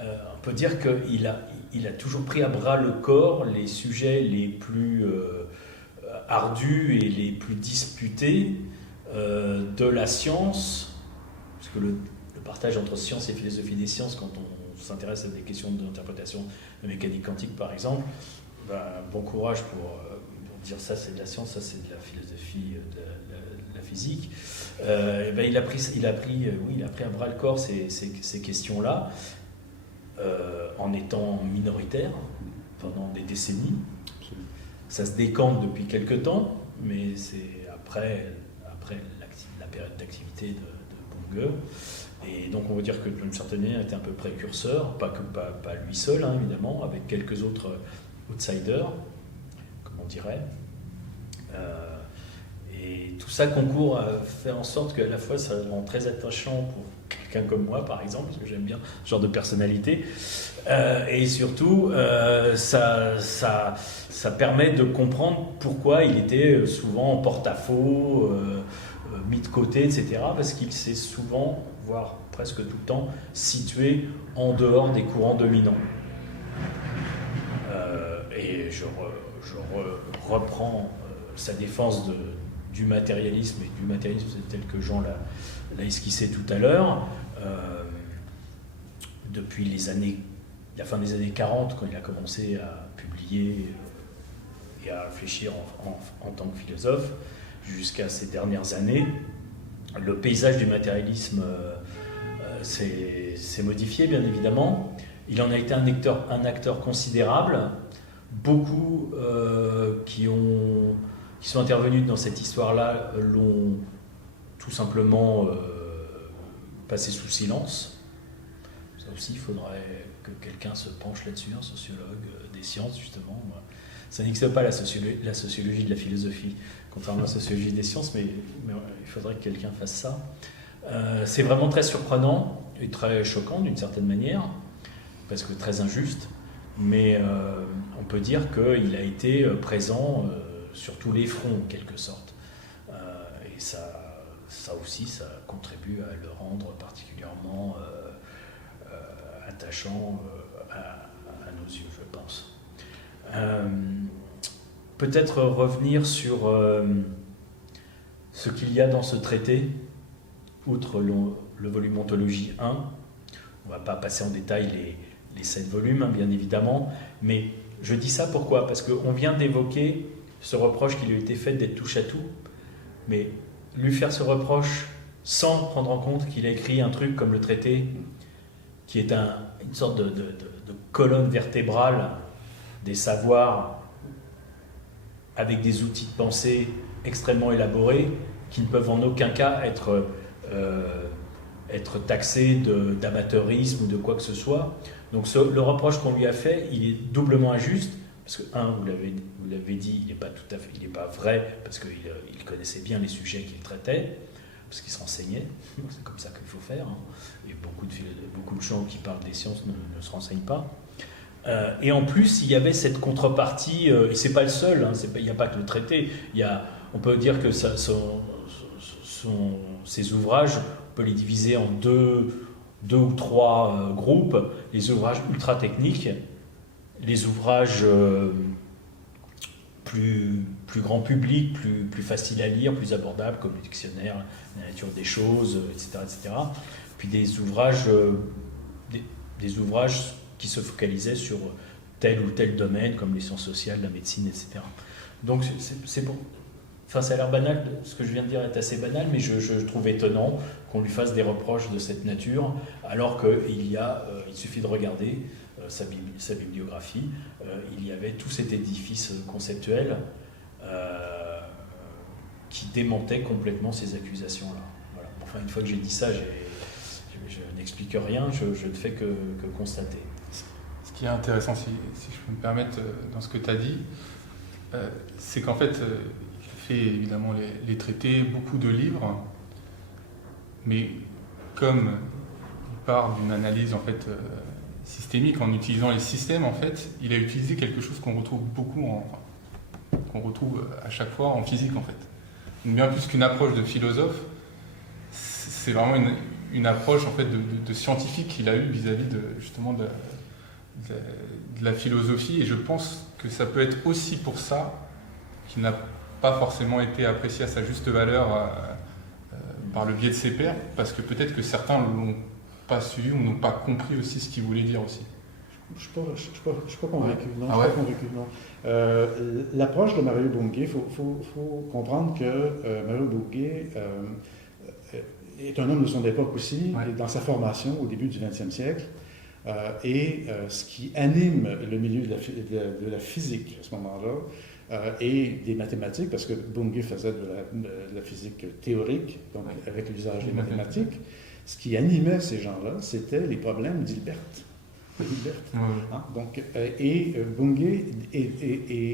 on peut dire qu'il a toujours pris à bras le corps les sujets les plus ardus et les plus disputés de la science, parce que le partage entre science et philosophie des sciences, quand on s'intéresse à des questions d'interprétation de mécanique quantique par exemple, bon courage pour dire ça c'est de la science, ça c'est de la philosophie, de la physique. Il a pris à bras le corps ces questions-là. en étant minoritaire pendant des décennies. Absolument. Ça se décante depuis quelque temps, mais c'est après la période d'activité de Bunge. Et donc on va dire que d'une certaine manière, il était un peu précurseur, pas lui seul, hein, évidemment, avec quelques autres outsiders, comme on dirait. Et tout ça concourt à faire en sorte qu'à la fois ça rend très attachant pour quelqu'un comme moi, par exemple, parce que j'aime bien ce genre de personnalité, et surtout ça permet de comprendre pourquoi il était souvent en porte-à-faux, mis de côté, etc., parce qu'il s'est souvent, voire presque tout le temps, situé en dehors des courants dominants. Et je reprends sa défense du matérialisme, et du matérialisme tel que Jean l'a esquissé tout à l'heure, depuis la fin des années 40, quand il a commencé à publier et à réfléchir en tant que philosophe, jusqu'à ces dernières années, le paysage du matérialisme s'est modifié, bien évidemment. Il en a été un acteur considérable. Beaucoup qui sont intervenus dans cette histoire-là l'ont tout simplement passé sous silence. Ça aussi, il faudrait que quelqu'un se penche là-dessus, un sociologue des sciences, justement. Ça n'existe pas la sociologie de la philosophie, contrairement à la sociologie des sciences, mais il faudrait que quelqu'un fasse ça. C'est vraiment très surprenant et très choquant d'une certaine manière, parce que très injuste, mais on peut dire qu'il a été présent sur tous les fronts, en quelque sorte. Et ça aussi, ça contribue à le rendre particulièrement attachant à nos yeux, je pense. Peut-être revenir sur ce qu'il y a dans ce traité, outre le volume Ontologie 1. On ne va pas passer en détail les 7 volumes, hein, bien évidemment, mais je dis ça pourquoi ? Parce qu'on vient d'évoquer ce reproche qui lui a été fait d'être touche-à-tout, mais lui faire ce reproche sans prendre en compte qu'il a écrit un truc comme le traité, qui est une sorte de colonne vertébrale des savoirs avec des outils de pensée extrêmement élaborés qui ne peuvent en aucun cas être taxés d'amateurisme ou de quoi que ce soit. Donc le reproche qu'on lui a fait, il est doublement injuste, parce que, vous l'avez dit, il n'est pas vrai, parce qu'il connaissait bien les sujets qu'il traitait, parce qu'il se renseignait, c'est comme ça qu'il faut faire, hein. Et beaucoup de gens qui parlent des sciences ne se renseignent pas. Et en plus, il y avait cette contrepartie, et c'est pas le seul, hein, il n'y a pas que le traité, on peut dire que ces ouvrages, on peut les diviser en deux ou trois groupes: les ouvrages ultra techniques, les ouvrages plus grand public, plus faciles à lire, plus abordables, comme le dictionnaire, la nature des choses, etc. Puis des ouvrages qui se focalisaient sur tel ou tel domaine, comme les sciences sociales, la médecine, etc. Donc c'est bon. Enfin, ça a l'air banal, ce que je viens de dire est assez banal, mais je trouve étonnant qu'on lui fasse des reproches de cette nature, alors qu'il suffit de regarder sa bibliographie, il y avait tout cet édifice conceptuel qui démentait complètement ces accusations-là. Voilà. Enfin, une fois que j'ai dit ça, je n'explique rien, je ne fais que constater. Ce qui est intéressant, si je peux me permettre, dans ce que tu as dit, c'est qu'en fait, il fait évidemment les traités, beaucoup de livres, mais comme il part d'une analyse en fait systémique, en utilisant les systèmes, en fait, il a utilisé quelque chose qu'on retrouve qu'on retrouve à chaque fois en physique, en fait. Bien plus qu'une approche de philosophe, c'est vraiment une approche en fait de scientifique qu'il a eue vis-à-vis justement de la philosophie, et je pense que ça peut être aussi pour ça qu'il n'a pas forcément été apprécié à sa juste valeur par le biais de ses pairs, parce que peut-être que certains ne l'ont pas suivi ou n'ont pas compris aussi ce qu'il voulait dire aussi. Je ne suis pas convaincu. Non, ah ouais? Je suis pas convaincu, non. L'approche de Mario Bunge, il faut comprendre que Mario Bunge est un homme de son époque aussi, ouais. et dans sa formation au début du XXe siècle, Ce qui anime le milieu de la physique à ce moment-là et des mathématiques, parce que Bungé faisait de la physique théorique, donc avec l'usage des mathématiques. Ce qui animait ces gens-là, c'était les problèmes d'Hilbert. Hein? Donc, Bungé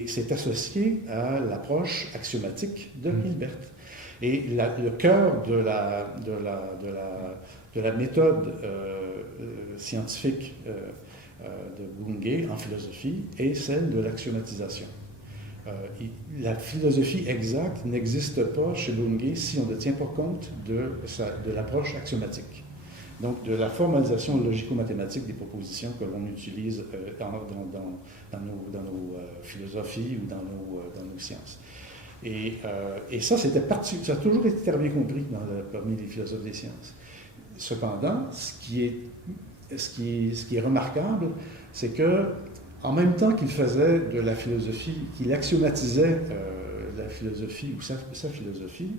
s'est associé à l'approche axiomatique de Hilbert. Et le cœur de la méthode scientifique de Bungé en philosophie est celle de l'axiomatisation. La philosophie exacte n'existe pas chez Bungé si on ne tient pas compte de l'approche axiomatique. Donc, de la formalisation logico-mathématique des propositions que l'on utilise dans nos philosophies ou dans nos sciences. Et ça, ça a toujours été très bien compris parmi les philosophes des sciences. Cependant, ce qui est remarquable, c'est que en même temps qu'il faisait de la philosophie, qu'il axiomatisait la philosophie ou sa philosophie,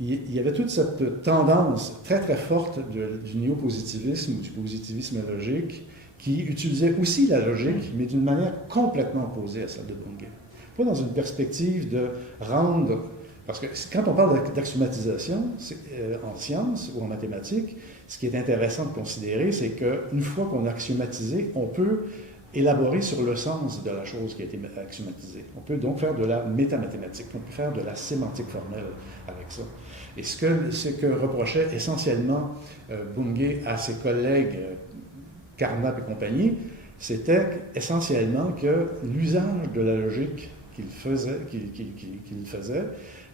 il y avait toute cette tendance très très forte du néopositivisme ou du positivisme logique qui utilisait aussi la logique, mais d'une manière complètement opposée à celle de Bungé. Pas dans une perspective de rendre... Parce que quand on parle d'axiomatisation en sciences ou en mathématiques, ce qui est intéressant de considérer, c'est qu'une fois qu'on a axiomatisé, on peut élaborer sur le sens de la chose qui a été axiomatisée. On peut donc faire de la métamathématique, on peut faire de la sémantique formelle avec ça. Et ce que reprochait essentiellement Bungé à ses collègues Carnap et compagnie, c'était essentiellement que l'usage de la logique qu'il faisait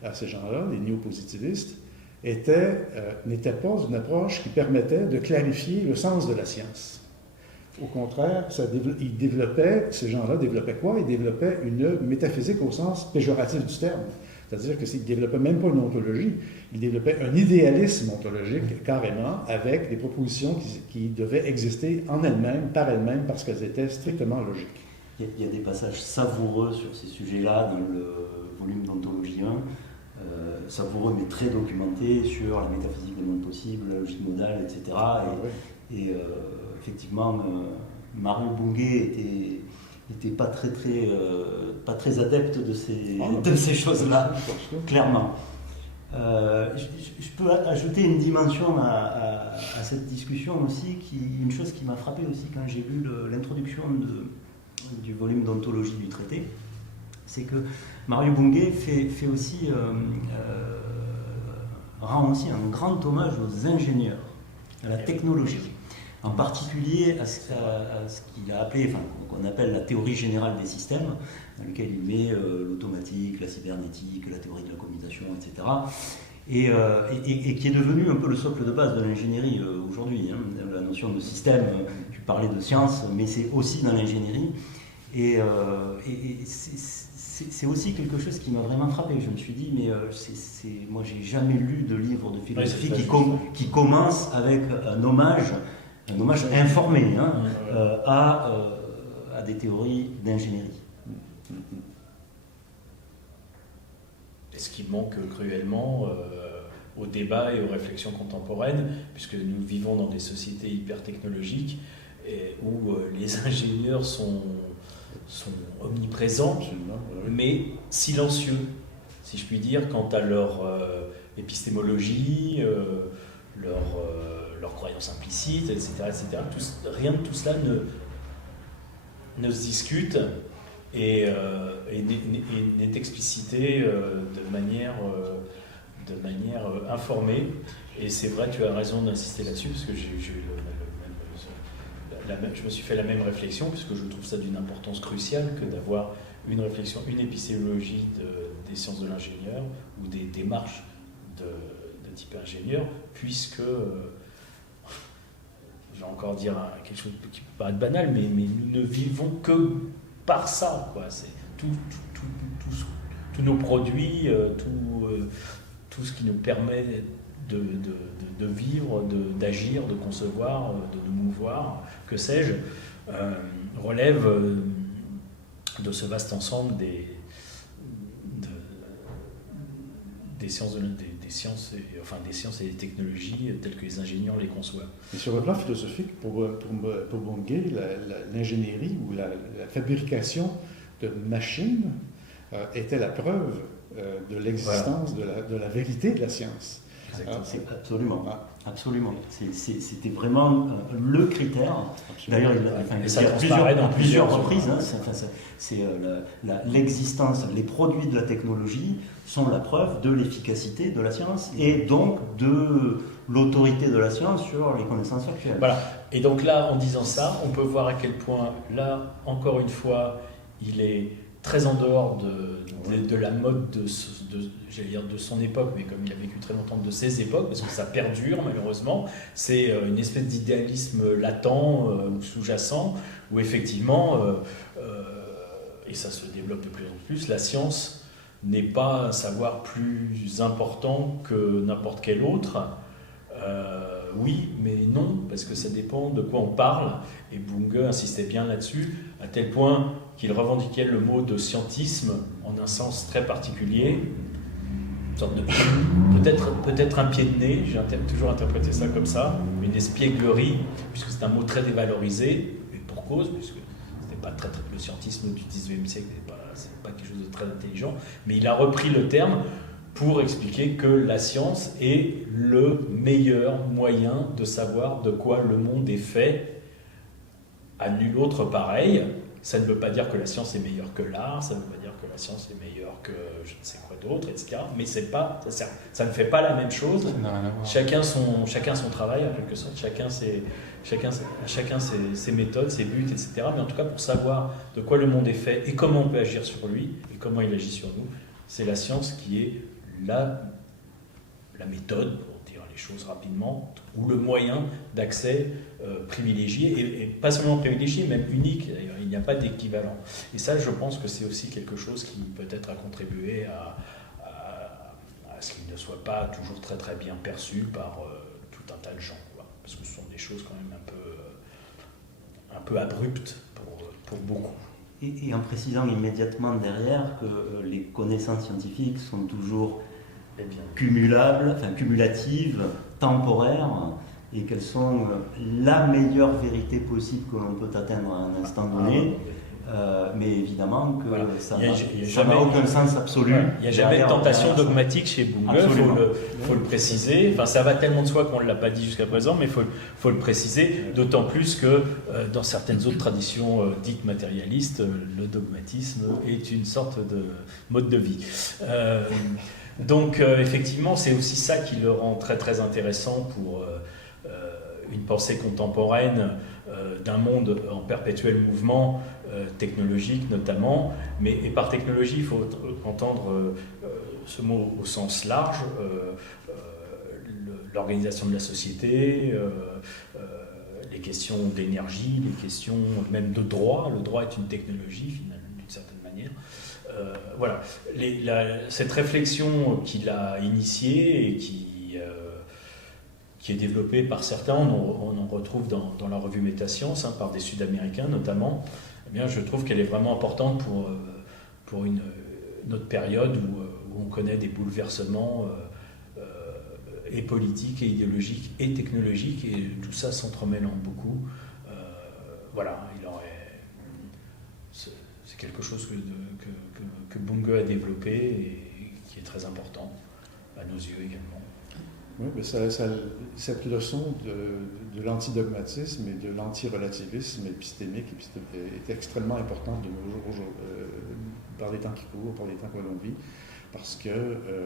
à ces gens-là, les néopositivistes, n'était pas une approche qui permettait de clarifier le sens de la science. Au contraire, ces gens-là développaient quoi? Ils développaient une métaphysique au sens péjoratif du terme. C'est-à-dire qu'ils ne développaient même pas une ontologie, ils développaient un idéalisme ontologique carrément avec des propositions qui devaient exister en elles-mêmes, par elles-mêmes, parce qu'elles étaient strictement logiques. Il y a des passages savoureux sur ces sujets-là dans le volume d'Ontologie 1, savoureux mais très documenté sur la métaphysique des mondes possibles, la logique modale, etc. Et effectivement, Mario Bungé n'était pas très adepte de ces choses-là, clairement. Je peux ajouter une dimension à cette discussion aussi, une chose qui m'a frappé aussi quand j'ai lu l'introduction du volume d'Ontologie du traité, c'est que Mario Bungé rend aussi un grand hommage aux ingénieurs, à la technologie, en particulier à ce qu'il a appelé, qu'on appelle la théorie générale des systèmes, dans lequel il met l'automatique, la cybernétique, la théorie de la commutation, etc. Et qui est devenu un peu le socle de base de l'ingénierie aujourd'hui. La notion de système, tu parlais de science, mais c'est aussi dans l'ingénierie. Et c'est aussi quelque chose qui m'a vraiment frappé. Je me suis dit, mais moi, j'ai jamais lu de livre de philosophie qui commence avec un hommage informé à des théories d'ingénierie. Ce qui manque cruellement au débat et aux réflexions contemporaines, puisque nous vivons dans des sociétés hyper technologiques où les ingénieurs sont omniprésents, mais silencieux, si je puis dire, quant à leur épistémologie, leurs croyances implicites, etc. Rien de tout cela ne se discute et n'est explicité de manière informée. Et c'est vrai, tu as raison d'insister là-dessus, parce que je me suis fait la même réflexion, puisque je trouve ça d'une importance cruciale que d'avoir une réflexion, une épistémologie des sciences de l'ingénieur ou des démarches de type ingénieur, puisque, je vais encore dire quelque chose qui peut paraître banal, mais nous ne vivons que par ça, quoi. C'est tous nos produits, tout ce qui nous permet de vivre, d'agir, de concevoir, de nous mouvoir, que sais-je, relève de ce vaste ensemble des sciences, des sciences et des technologies telles que les ingénieurs les conçoivent. Et sur le plan philosophique, pour Bungay, l'ingénierie ou la fabrication de machines était la preuve de l'existence de la vérité de la science. Absolument. Absolument. C'était vraiment le critère. D'ailleurs, il ça a dans plusieurs reprises. L'existence, les produits de la technologie sont la preuve de l'efficacité de la science et donc de l'autorité de la science sur les connaissances actuelles. Voilà. Et donc là, en disant ça, on peut voir à quel point, là, encore une fois, il est très en dehors de la mode j'allais dire de son époque, mais comme il a vécu très longtemps de ses époques, parce que ça perdure malheureusement, c'est une espèce d'idéalisme latent ou sous-jacent, où effectivement, et ça se développe de plus en plus, la science n'est pas un savoir plus important que n'importe quel autre. Oui, mais non, parce que ça dépend de quoi on parle, et Bunge insistait bien là-dessus, à tel point qu'il revendiquait le mot de scientisme en un sens très particulier, une sorte de peut-être un pied de nez, j'ai toujours interprété ça comme ça, une espièglerie, puisque c'est un mot très dévalorisé, et pour cause, puisque c'était pas le scientisme du XIXe siècle, c'est pas quelque chose de très intelligent, mais il a repris le terme pour expliquer que la science est le meilleur moyen de savoir de quoi le monde est fait, à nul autre pareil. Ça ne veut pas dire que la science est meilleure que l'art, ça ne veut pas dire que la science est meilleure que je ne sais quoi d'autre, etc. Mais ça ne fait pas la même chose. Chacun son travail, en quelque sorte, chacun ses méthodes, ses buts, etc. Mais en tout cas, pour savoir de quoi le monde est fait et comment on peut agir sur lui et comment il agit sur nous, c'est la science qui est la méthode, pour dire les choses rapidement, ou le moyen d'accès privilégié, et pas seulement privilégié, même unique d'ailleurs, il n'y a pas d'équivalent. Et ça, je pense que c'est aussi quelque chose qui peut-être a contribué à ce qu'il ne soit pas toujours très très bien perçu par tout un tas de gens, quoi. Parce que ce sont des choses quand même un peu abruptes pour beaucoup. Et en précisant immédiatement derrière que les connaissances scientifiques sont toujours cumulatives, temporaires, et qu'elles sont la meilleure vérité possible que l'on peut atteindre à un instant donné. Mais évidemment que voilà. Ça n'a aucun sens absolu. Il n'y a jamais de tentation dogmatique chez Bunge, il faut le préciser. Enfin, ça va tellement de soi qu'on ne l'a pas dit jusqu'à présent, mais il faut le préciser, d'autant plus que dans certaines autres traditions dites matérialistes, le dogmatisme est une sorte de mode de vie. Donc effectivement, c'est aussi ça qui le rend très très intéressant pour une pensée contemporaine d'un monde en perpétuel mouvement, technologique notamment, et par technologie, il faut entendre ce mot au sens large, l'organisation de la société, les questions d'énergie, les questions même de droit. Le droit est une technologie, finalement, d'une certaine manière. Voilà, cette réflexion qu'il a initiée et qui est développée par certains, on en retrouve dans la revue Métasciences, par des Sud-Américains notamment, eh bien, je trouve qu'elle est vraiment importante pour notre période où on connaît des bouleversements et politiques, et idéologiques, et technologiques, et tout ça s'entremêlant beaucoup. Voilà, c'est quelque chose que Bunge a développé et qui est très important, à nos yeux également. Oui, mais cette leçon de l'antidogmatisme et de l'antirelativisme épistémique est extrêmement importante de nos jours, par les temps qui courent, par les temps que l'on vit, parce que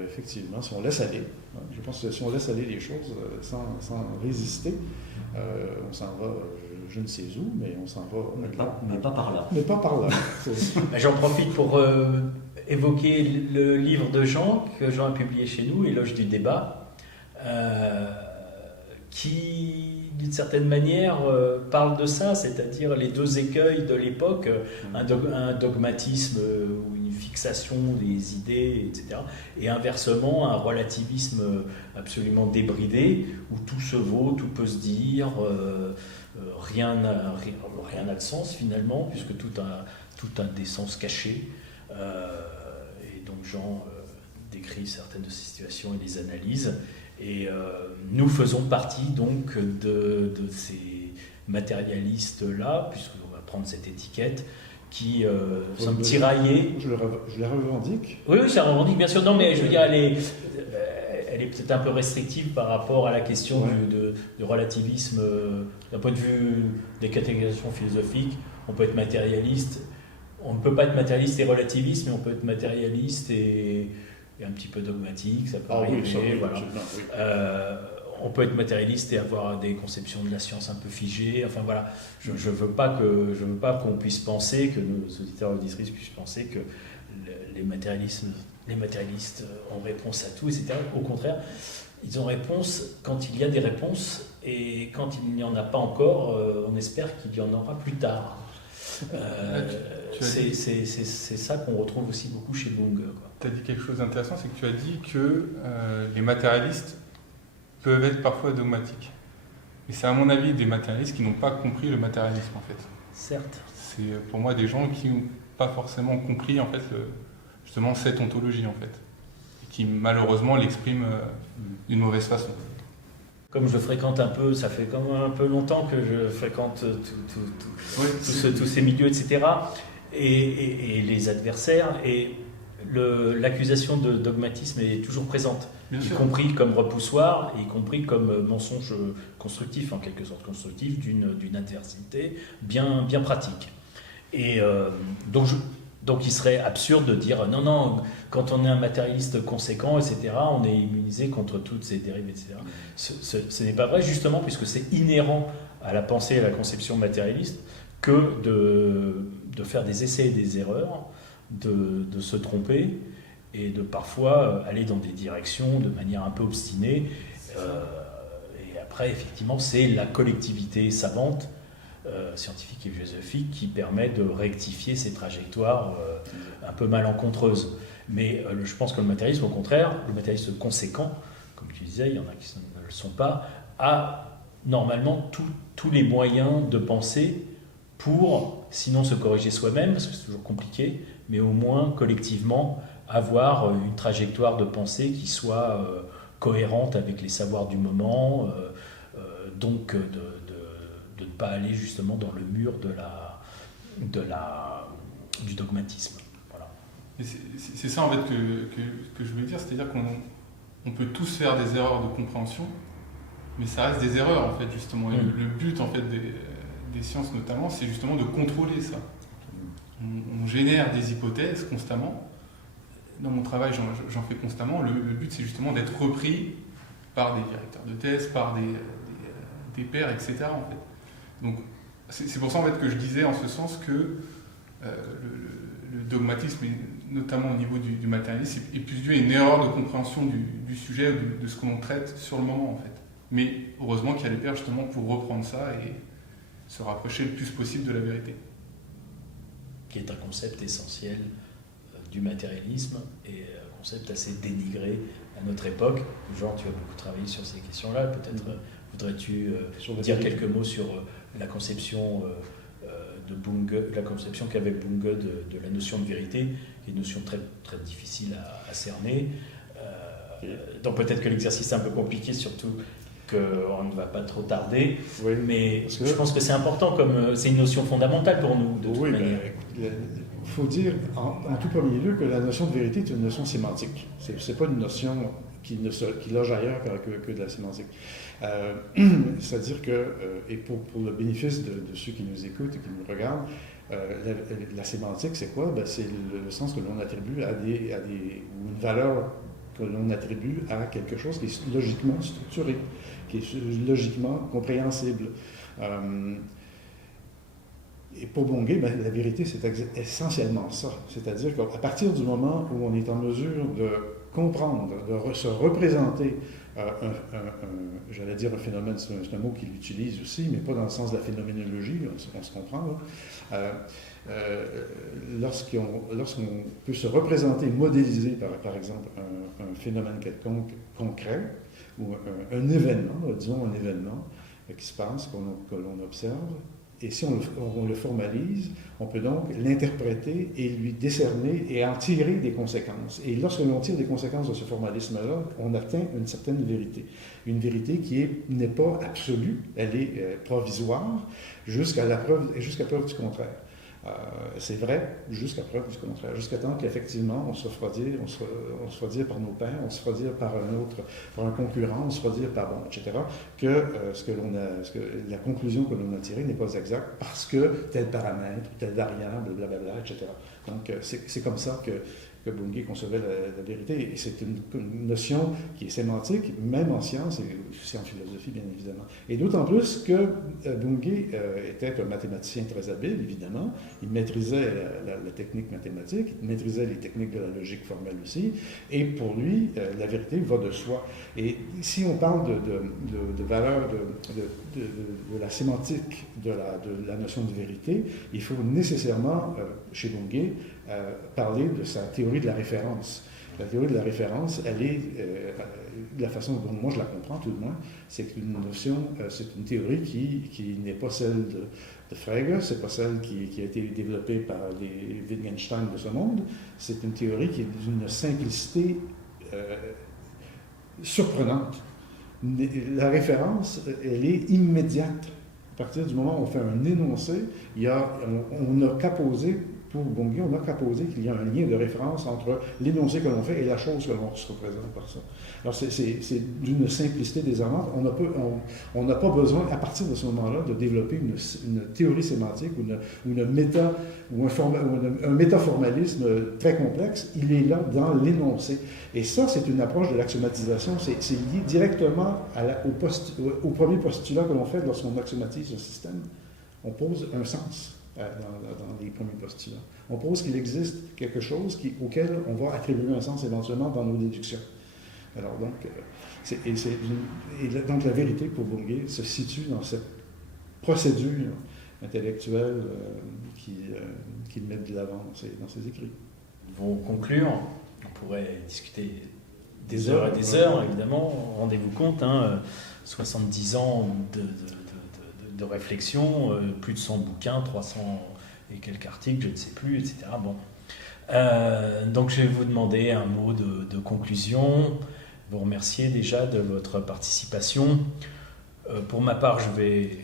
effectivement, si on laisse aller, je pense que si on laisse aller les choses sans résister, on s'en va je ne sais où, mais on s'en va. Mais pas par là. Mais pas par là. J'en profite pour évoquer le livre de Jean, que Jean a publié chez nous, Éloge du débat, qui, d'une certaine manière, parle de ça, c'est-à-dire les deux écueils de l'époque, un dogmatisme ou une fixation des idées, etc., et inversement, un relativisme absolument débridé, où tout se vaut, tout peut se dire, rien n'a de sens finalement, puisque tout a des sens cachés. Et donc Jean décrit certaines de ces situations et les analyse. Et nous faisons partie donc de ces matérialistes-là, puisqu'on va prendre cette étiquette, qui sont tiraillés. Je la revendique. Oui, ça revendique, bien sûr. Non, mais je veux dire, elle est peut-être un peu restrictive par rapport à la question du relativisme. D'un point de vue des catégorisations philosophiques, on peut être matérialiste. On ne peut pas être matérialiste et relativiste, mais on peut être matérialiste et un petit peu dogmatique, ça peut arriver. Voilà. On peut être matérialiste et avoir des conceptions de la science un peu figées. Enfin voilà, je veux pas qu'on puisse penser, que nos auditeurs et auditrices puissent penser que les matérialistes ont réponse à tout, etc. Au contraire, ils ont réponse quand il y a des réponses, et quand il n'y en a pas encore, on espère qu'il y en aura plus tard. C'est ça qu'on retrouve aussi beaucoup chez Bunge. Tu as dit quelque chose d'intéressant, c'est que tu as dit que les matérialistes peuvent être parfois dogmatiques. Et c'est à mon avis des matérialistes qui n'ont pas compris le matérialisme en fait. Certes. C'est pour moi des gens qui n'ont pas forcément compris en fait justement cette ontologie en fait. Et qui malheureusement l'expriment d'une mauvaise façon. Comme je fréquente un peu, ça fait quand même un peu longtemps que je fréquente tous ces milieux, etc. Et les adversaires, et l'accusation de dogmatisme est toujours présente, y compris comme repoussoir, y compris comme mensonge constructif, en quelque sorte constructif, d'une adversité bien pratique. Et donc il serait absurde de dire non, quand on est un matérialiste conséquent, etc., on est immunisé contre toutes ces dérives, etc. Ce n'est pas vrai, justement, puisque c'est inhérent à la pensée et à la conception matérialiste que de faire des essais et des erreurs, de se tromper et de parfois aller dans des directions de manière un peu obstinée. Et après, effectivement, c'est la collectivité savante, scientifique et philosophique, qui permet de rectifier ces trajectoires un peu malencontreuses. Mais je pense que le matérialisme, au contraire, le matérialisme conséquent, comme tu disais, il y en a qui ne le sont pas, a normalement tous les moyens de penser pour, sinon se corriger soi-même, parce que c'est toujours compliqué, mais au moins collectivement avoir une trajectoire de pensée qui soit cohérente avec les savoirs du moment, donc de ne pas aller justement dans le mur du dogmatisme. Voilà. Et c'est ça en fait que je voulais dire, c'est-à-dire qu'on peut tous faire des erreurs de compréhension, mais ça reste des erreurs en fait justement. Et le but en fait des sciences notamment, c'est justement de contrôler ça. On génère des hypothèses constamment. Dans mon travail, j'en fais constamment. Le but, c'est justement d'être repris par des directeurs de thèse, par des pairs, etc. En fait. Donc, c'est pour ça en fait, que je disais en ce sens que le dogmatisme, notamment au niveau du matérialisme, est plus dû à une erreur de compréhension du sujet, de ce que l'on traite sur le moment. En fait. Mais heureusement qu'il y a les pairs justement pour reprendre ça et se rapprocher le plus possible de la vérité. Qui est un concept essentiel du matérialisme et un concept assez dénigré à notre époque. Genre, tu as beaucoup travaillé sur ces questions-là. Peut-être voudrais-tu dire quelques mots sur la conception de Bunge, la conception qu'avait Bunge de la notion de vérité, qui est une notion très, très difficile à cerner. Donc peut-être que l'exercice est un peu compliqué, surtout qu'on ne va pas trop tarder, oui, mais je pense que c'est important, comme c'est une notion fondamentale pour nous, de toute manière. Il faut dire en tout premier lieu que la notion de vérité est une notion sémantique. Ce n'est pas une notion qui loge ailleurs que de la sémantique. C'est-à-dire que, et pour le bénéfice de ceux qui nous écoutent et qui nous regardent, la sémantique, c'est quoi? C'est le sens que l'on attribue ou une valeur que l'on attribue à quelque chose qui est logiquement structuré, qui est logiquement compréhensible. Et pour Bunge, la vérité, c'est essentiellement ça. C'est-à-dire qu'à partir du moment où on est en mesure de comprendre, de se représenter j'allais dire un phénomène, c'est un mot qu'il utilise aussi, mais pas dans le sens de la phénoménologie, on se comprend. Lorsqu'on peut se représenter, modéliser par exemple un phénomène quelconque concret, ou un événement, disons un événement qui se passe, que l'on observe, Et si on le formalise, on peut donc l'interpréter et lui décerner et en tirer des conséquences. Et lorsque l'on tire des conséquences de ce formalisme-là, on atteint une certaine vérité. Une vérité qui n'est pas absolue, elle est provisoire jusqu'à preuve du contraire. C'est vrai jusqu'à preuve du contraire, jusqu'à temps qu'effectivement on se fera dire par nos pairs, on se fera dire par un concurrent, on se fera dire par etc. que la conclusion que l'on a tirée n'est pas exacte parce que tel paramètre, telle variable, blablabla, etc. Donc c'est comme ça que Bungay concevait la vérité. Et c'est une notion qui est sémantique, même en sciences et aussi en philosophie, bien évidemment. Et d'autant plus que Bungay était un mathématicien très habile, évidemment. Il maîtrisait la technique mathématique, il maîtrisait les techniques de la logique formelle aussi. Et pour lui, la vérité va de soi. Et si on parle de valeur de la sémantique de la notion de vérité, il faut nécessairement, chez Bungay, parler de sa théorie de la référence. La théorie de la référence, elle est, de la façon dont moi je la comprends tout de moins, c'est une notion, c'est une théorie qui n'est pas celle de Frege, c'est pas celle qui a été développée par les Wittgenstein de ce monde, c'est une théorie qui est d'une simplicité surprenante. La référence, elle est immédiate. À partir du moment où on fait un énoncé, on n'a qu'à poser, pour Bungay, on n'a qu'à poser qu'il y a un lien de référence entre l'énoncé que l'on fait et la chose que l'on se représente par ça. Alors c'est d'une simplicité désarmante. On n'a pas besoin, à partir de ce moment-là, de développer une théorie sémantique ou un métaformalisme très complexe. Il est là dans l'énoncé. Et ça, c'est une approche de l'axiomatisation. C'est lié directement au premier postulat que l'on fait lorsqu'on axiomatise un système. On pose un sens dans les premiers postulats. On pose qu'il existe quelque chose auquel on va attribuer un sens éventuellement dans nos déductions. Alors donc, donc la vérité pour Bungay se situe dans cette procédure intellectuelle qu'il met de l'avant dans ses écrits. Pour conclure, on pourrait discuter des heures et des heures, évidemment. Rendez-vous compte, 70 ans de réflexion, plus de 100 bouquins, 300 et quelques articles, je ne sais plus, etc. Bon. Donc je vais vous demander un mot de conclusion, vous remercier déjà de votre participation. Pour ma part, je vais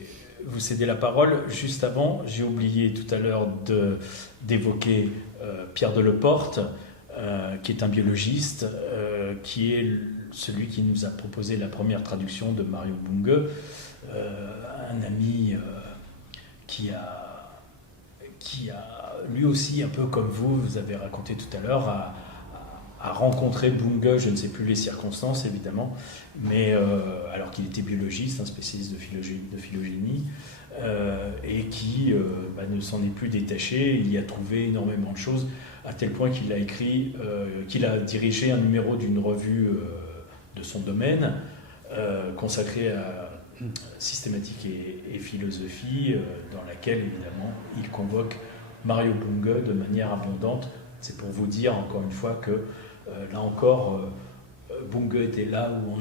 vous céder la parole. Juste avant, j'ai oublié tout à l'heure d'évoquer Pierre de Leporte, qui est un biologiste, qui est celui qui nous a proposé la première traduction de Mario Bunge, un ami qui a lui aussi, un peu comme vous avez raconté tout à l'heure, a rencontré Bunge, je ne sais plus les circonstances évidemment, mais alors qu'il était biologiste, un spécialiste de phylogénie, et qui ne s'en est plus détaché. Il y a trouvé énormément de choses, à tel point qu'il a dirigé un numéro d'une revue de son domaine, consacré à systématique et philosophie, dans laquelle évidemment il convoque Mario Bunge de manière abondante. C'est pour vous dire encore une fois que là encore Bunge était là où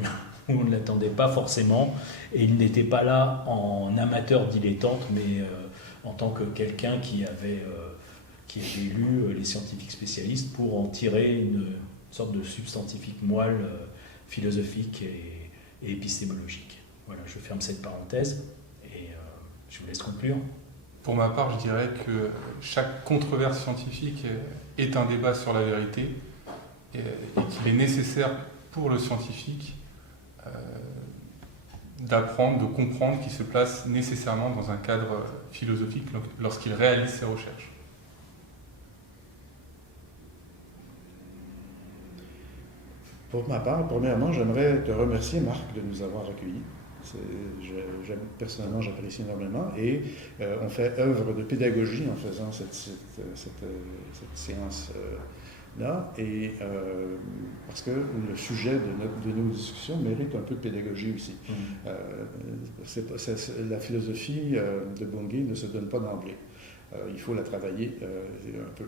on ne l'attendait pas forcément, et il n'était pas là en amateur dilettante, mais en tant que quelqu'un qui avait lu les scientifiques spécialistes pour en tirer une sorte de substantifique moelle philosophique et épistémologique. Voilà, je ferme cette parenthèse et je vous laisse conclure. Pour ma part, je dirais que chaque controverse scientifique est un débat sur la vérité et qu'il est nécessaire pour le scientifique d'apprendre, de comprendre qu'il se place nécessairement dans un cadre philosophique lorsqu'il réalise ses recherches. Pour ma part, premièrement, j'aimerais te remercier, Marc, de nous avoir accueillis. Personnellement, j'apprécie énormément, et on fait œuvre de pédagogie en faisant cette séance-là, et parce que le sujet de nos discussions mérite un peu de pédagogie aussi. La philosophie de Bungay ne se donne pas d'emblée. Il faut la travailler un peu.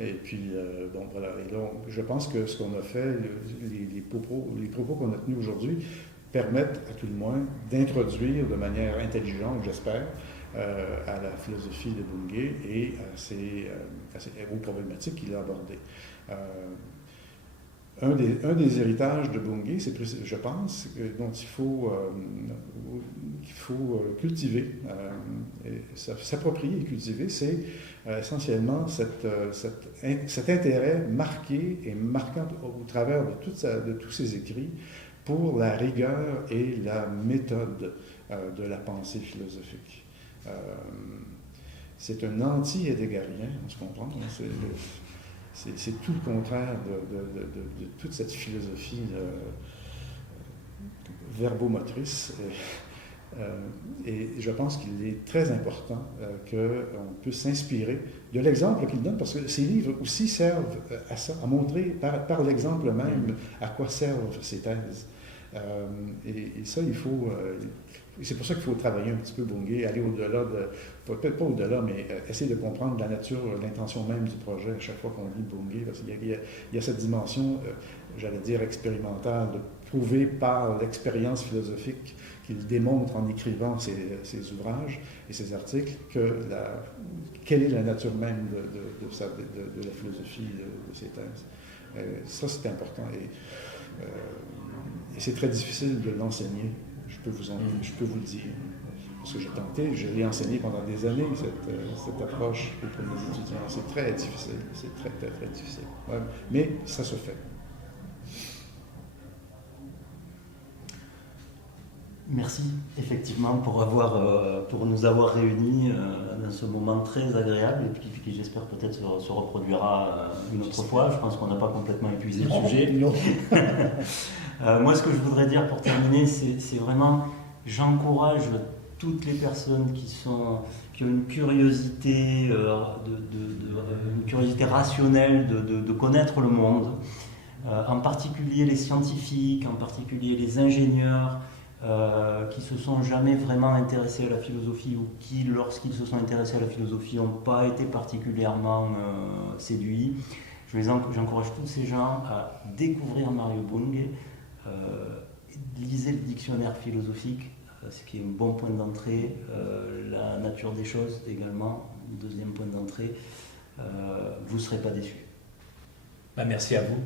Et puis, bon, voilà. Et donc, je pense que ce qu'on a fait, les propos qu'on a tenus aujourd'hui, permettent à tout le moins d'introduire de manière intelligente, j'espère, à la philosophie de Bungay et aux problématiques qu'il a abordées. Un des héritages de Bungay, je pense, dont il faut cultiver, s'approprier et cultiver, c'est essentiellement cet intérêt marqué et marquant au travers de tous ses écrits pour la rigueur et la méthode de la pensée philosophique. C'est un anti-heideggerien, on se comprend. Hein, c'est tout le contraire de toute cette philosophie verbomotrice. Et je pense qu'il est très important qu'on puisse s'inspirer de l'exemple qu'il donne, parce que ces livres aussi servent à ça, à montrer par l'exemple même à quoi servent ces thèses. Et ça, c'est pour ça qu'il faut travailler un petit peu Bungay, aller au-delà peut-être pas au-delà, mais essayer de comprendre la nature, l'intention même du projet à chaque fois qu'on lit Bungay, parce qu'il y a cette dimension, j'allais dire, expérimentale, de prouver par l'expérience philosophique qu'il démontre en écrivant ses ouvrages et ses articles quelle est la nature même de la philosophie de ses thèses. Ça, c'est important. Et c'est très difficile de l'enseigner, je peux vous le dire. Parce que j'ai tenté, je l'ai enseigné pendant des années, cette approche auprès de mes étudiants. C'est très difficile, c'est très, très, très difficile. Ouais, mais ça se fait. Merci effectivement pour nous avoir réunis dans ce moment très agréable et puis qui j'espère peut-être se reproduira une autre fois. Je pense qu'on n'a pas complètement épuisé le sujet. Non. Moi, ce que je voudrais dire pour terminer, c'est vraiment, j'encourage toutes les personnes qui ont une curiosité, une curiosité rationnelle de connaître le monde, en particulier les scientifiques, en particulier les ingénieurs, qui se sont jamais vraiment intéressés à la philosophie ou qui, lorsqu'ils se sont intéressés à la philosophie, n'ont pas été particulièrement séduits. J'encourage tous ces gens à découvrir Mario Bungay. Lisez le dictionnaire philosophique, ce qui est un bon point d'entrée. La nature des choses également, deuxième point d'entrée. Vous ne serez pas déçus. Merci à vous.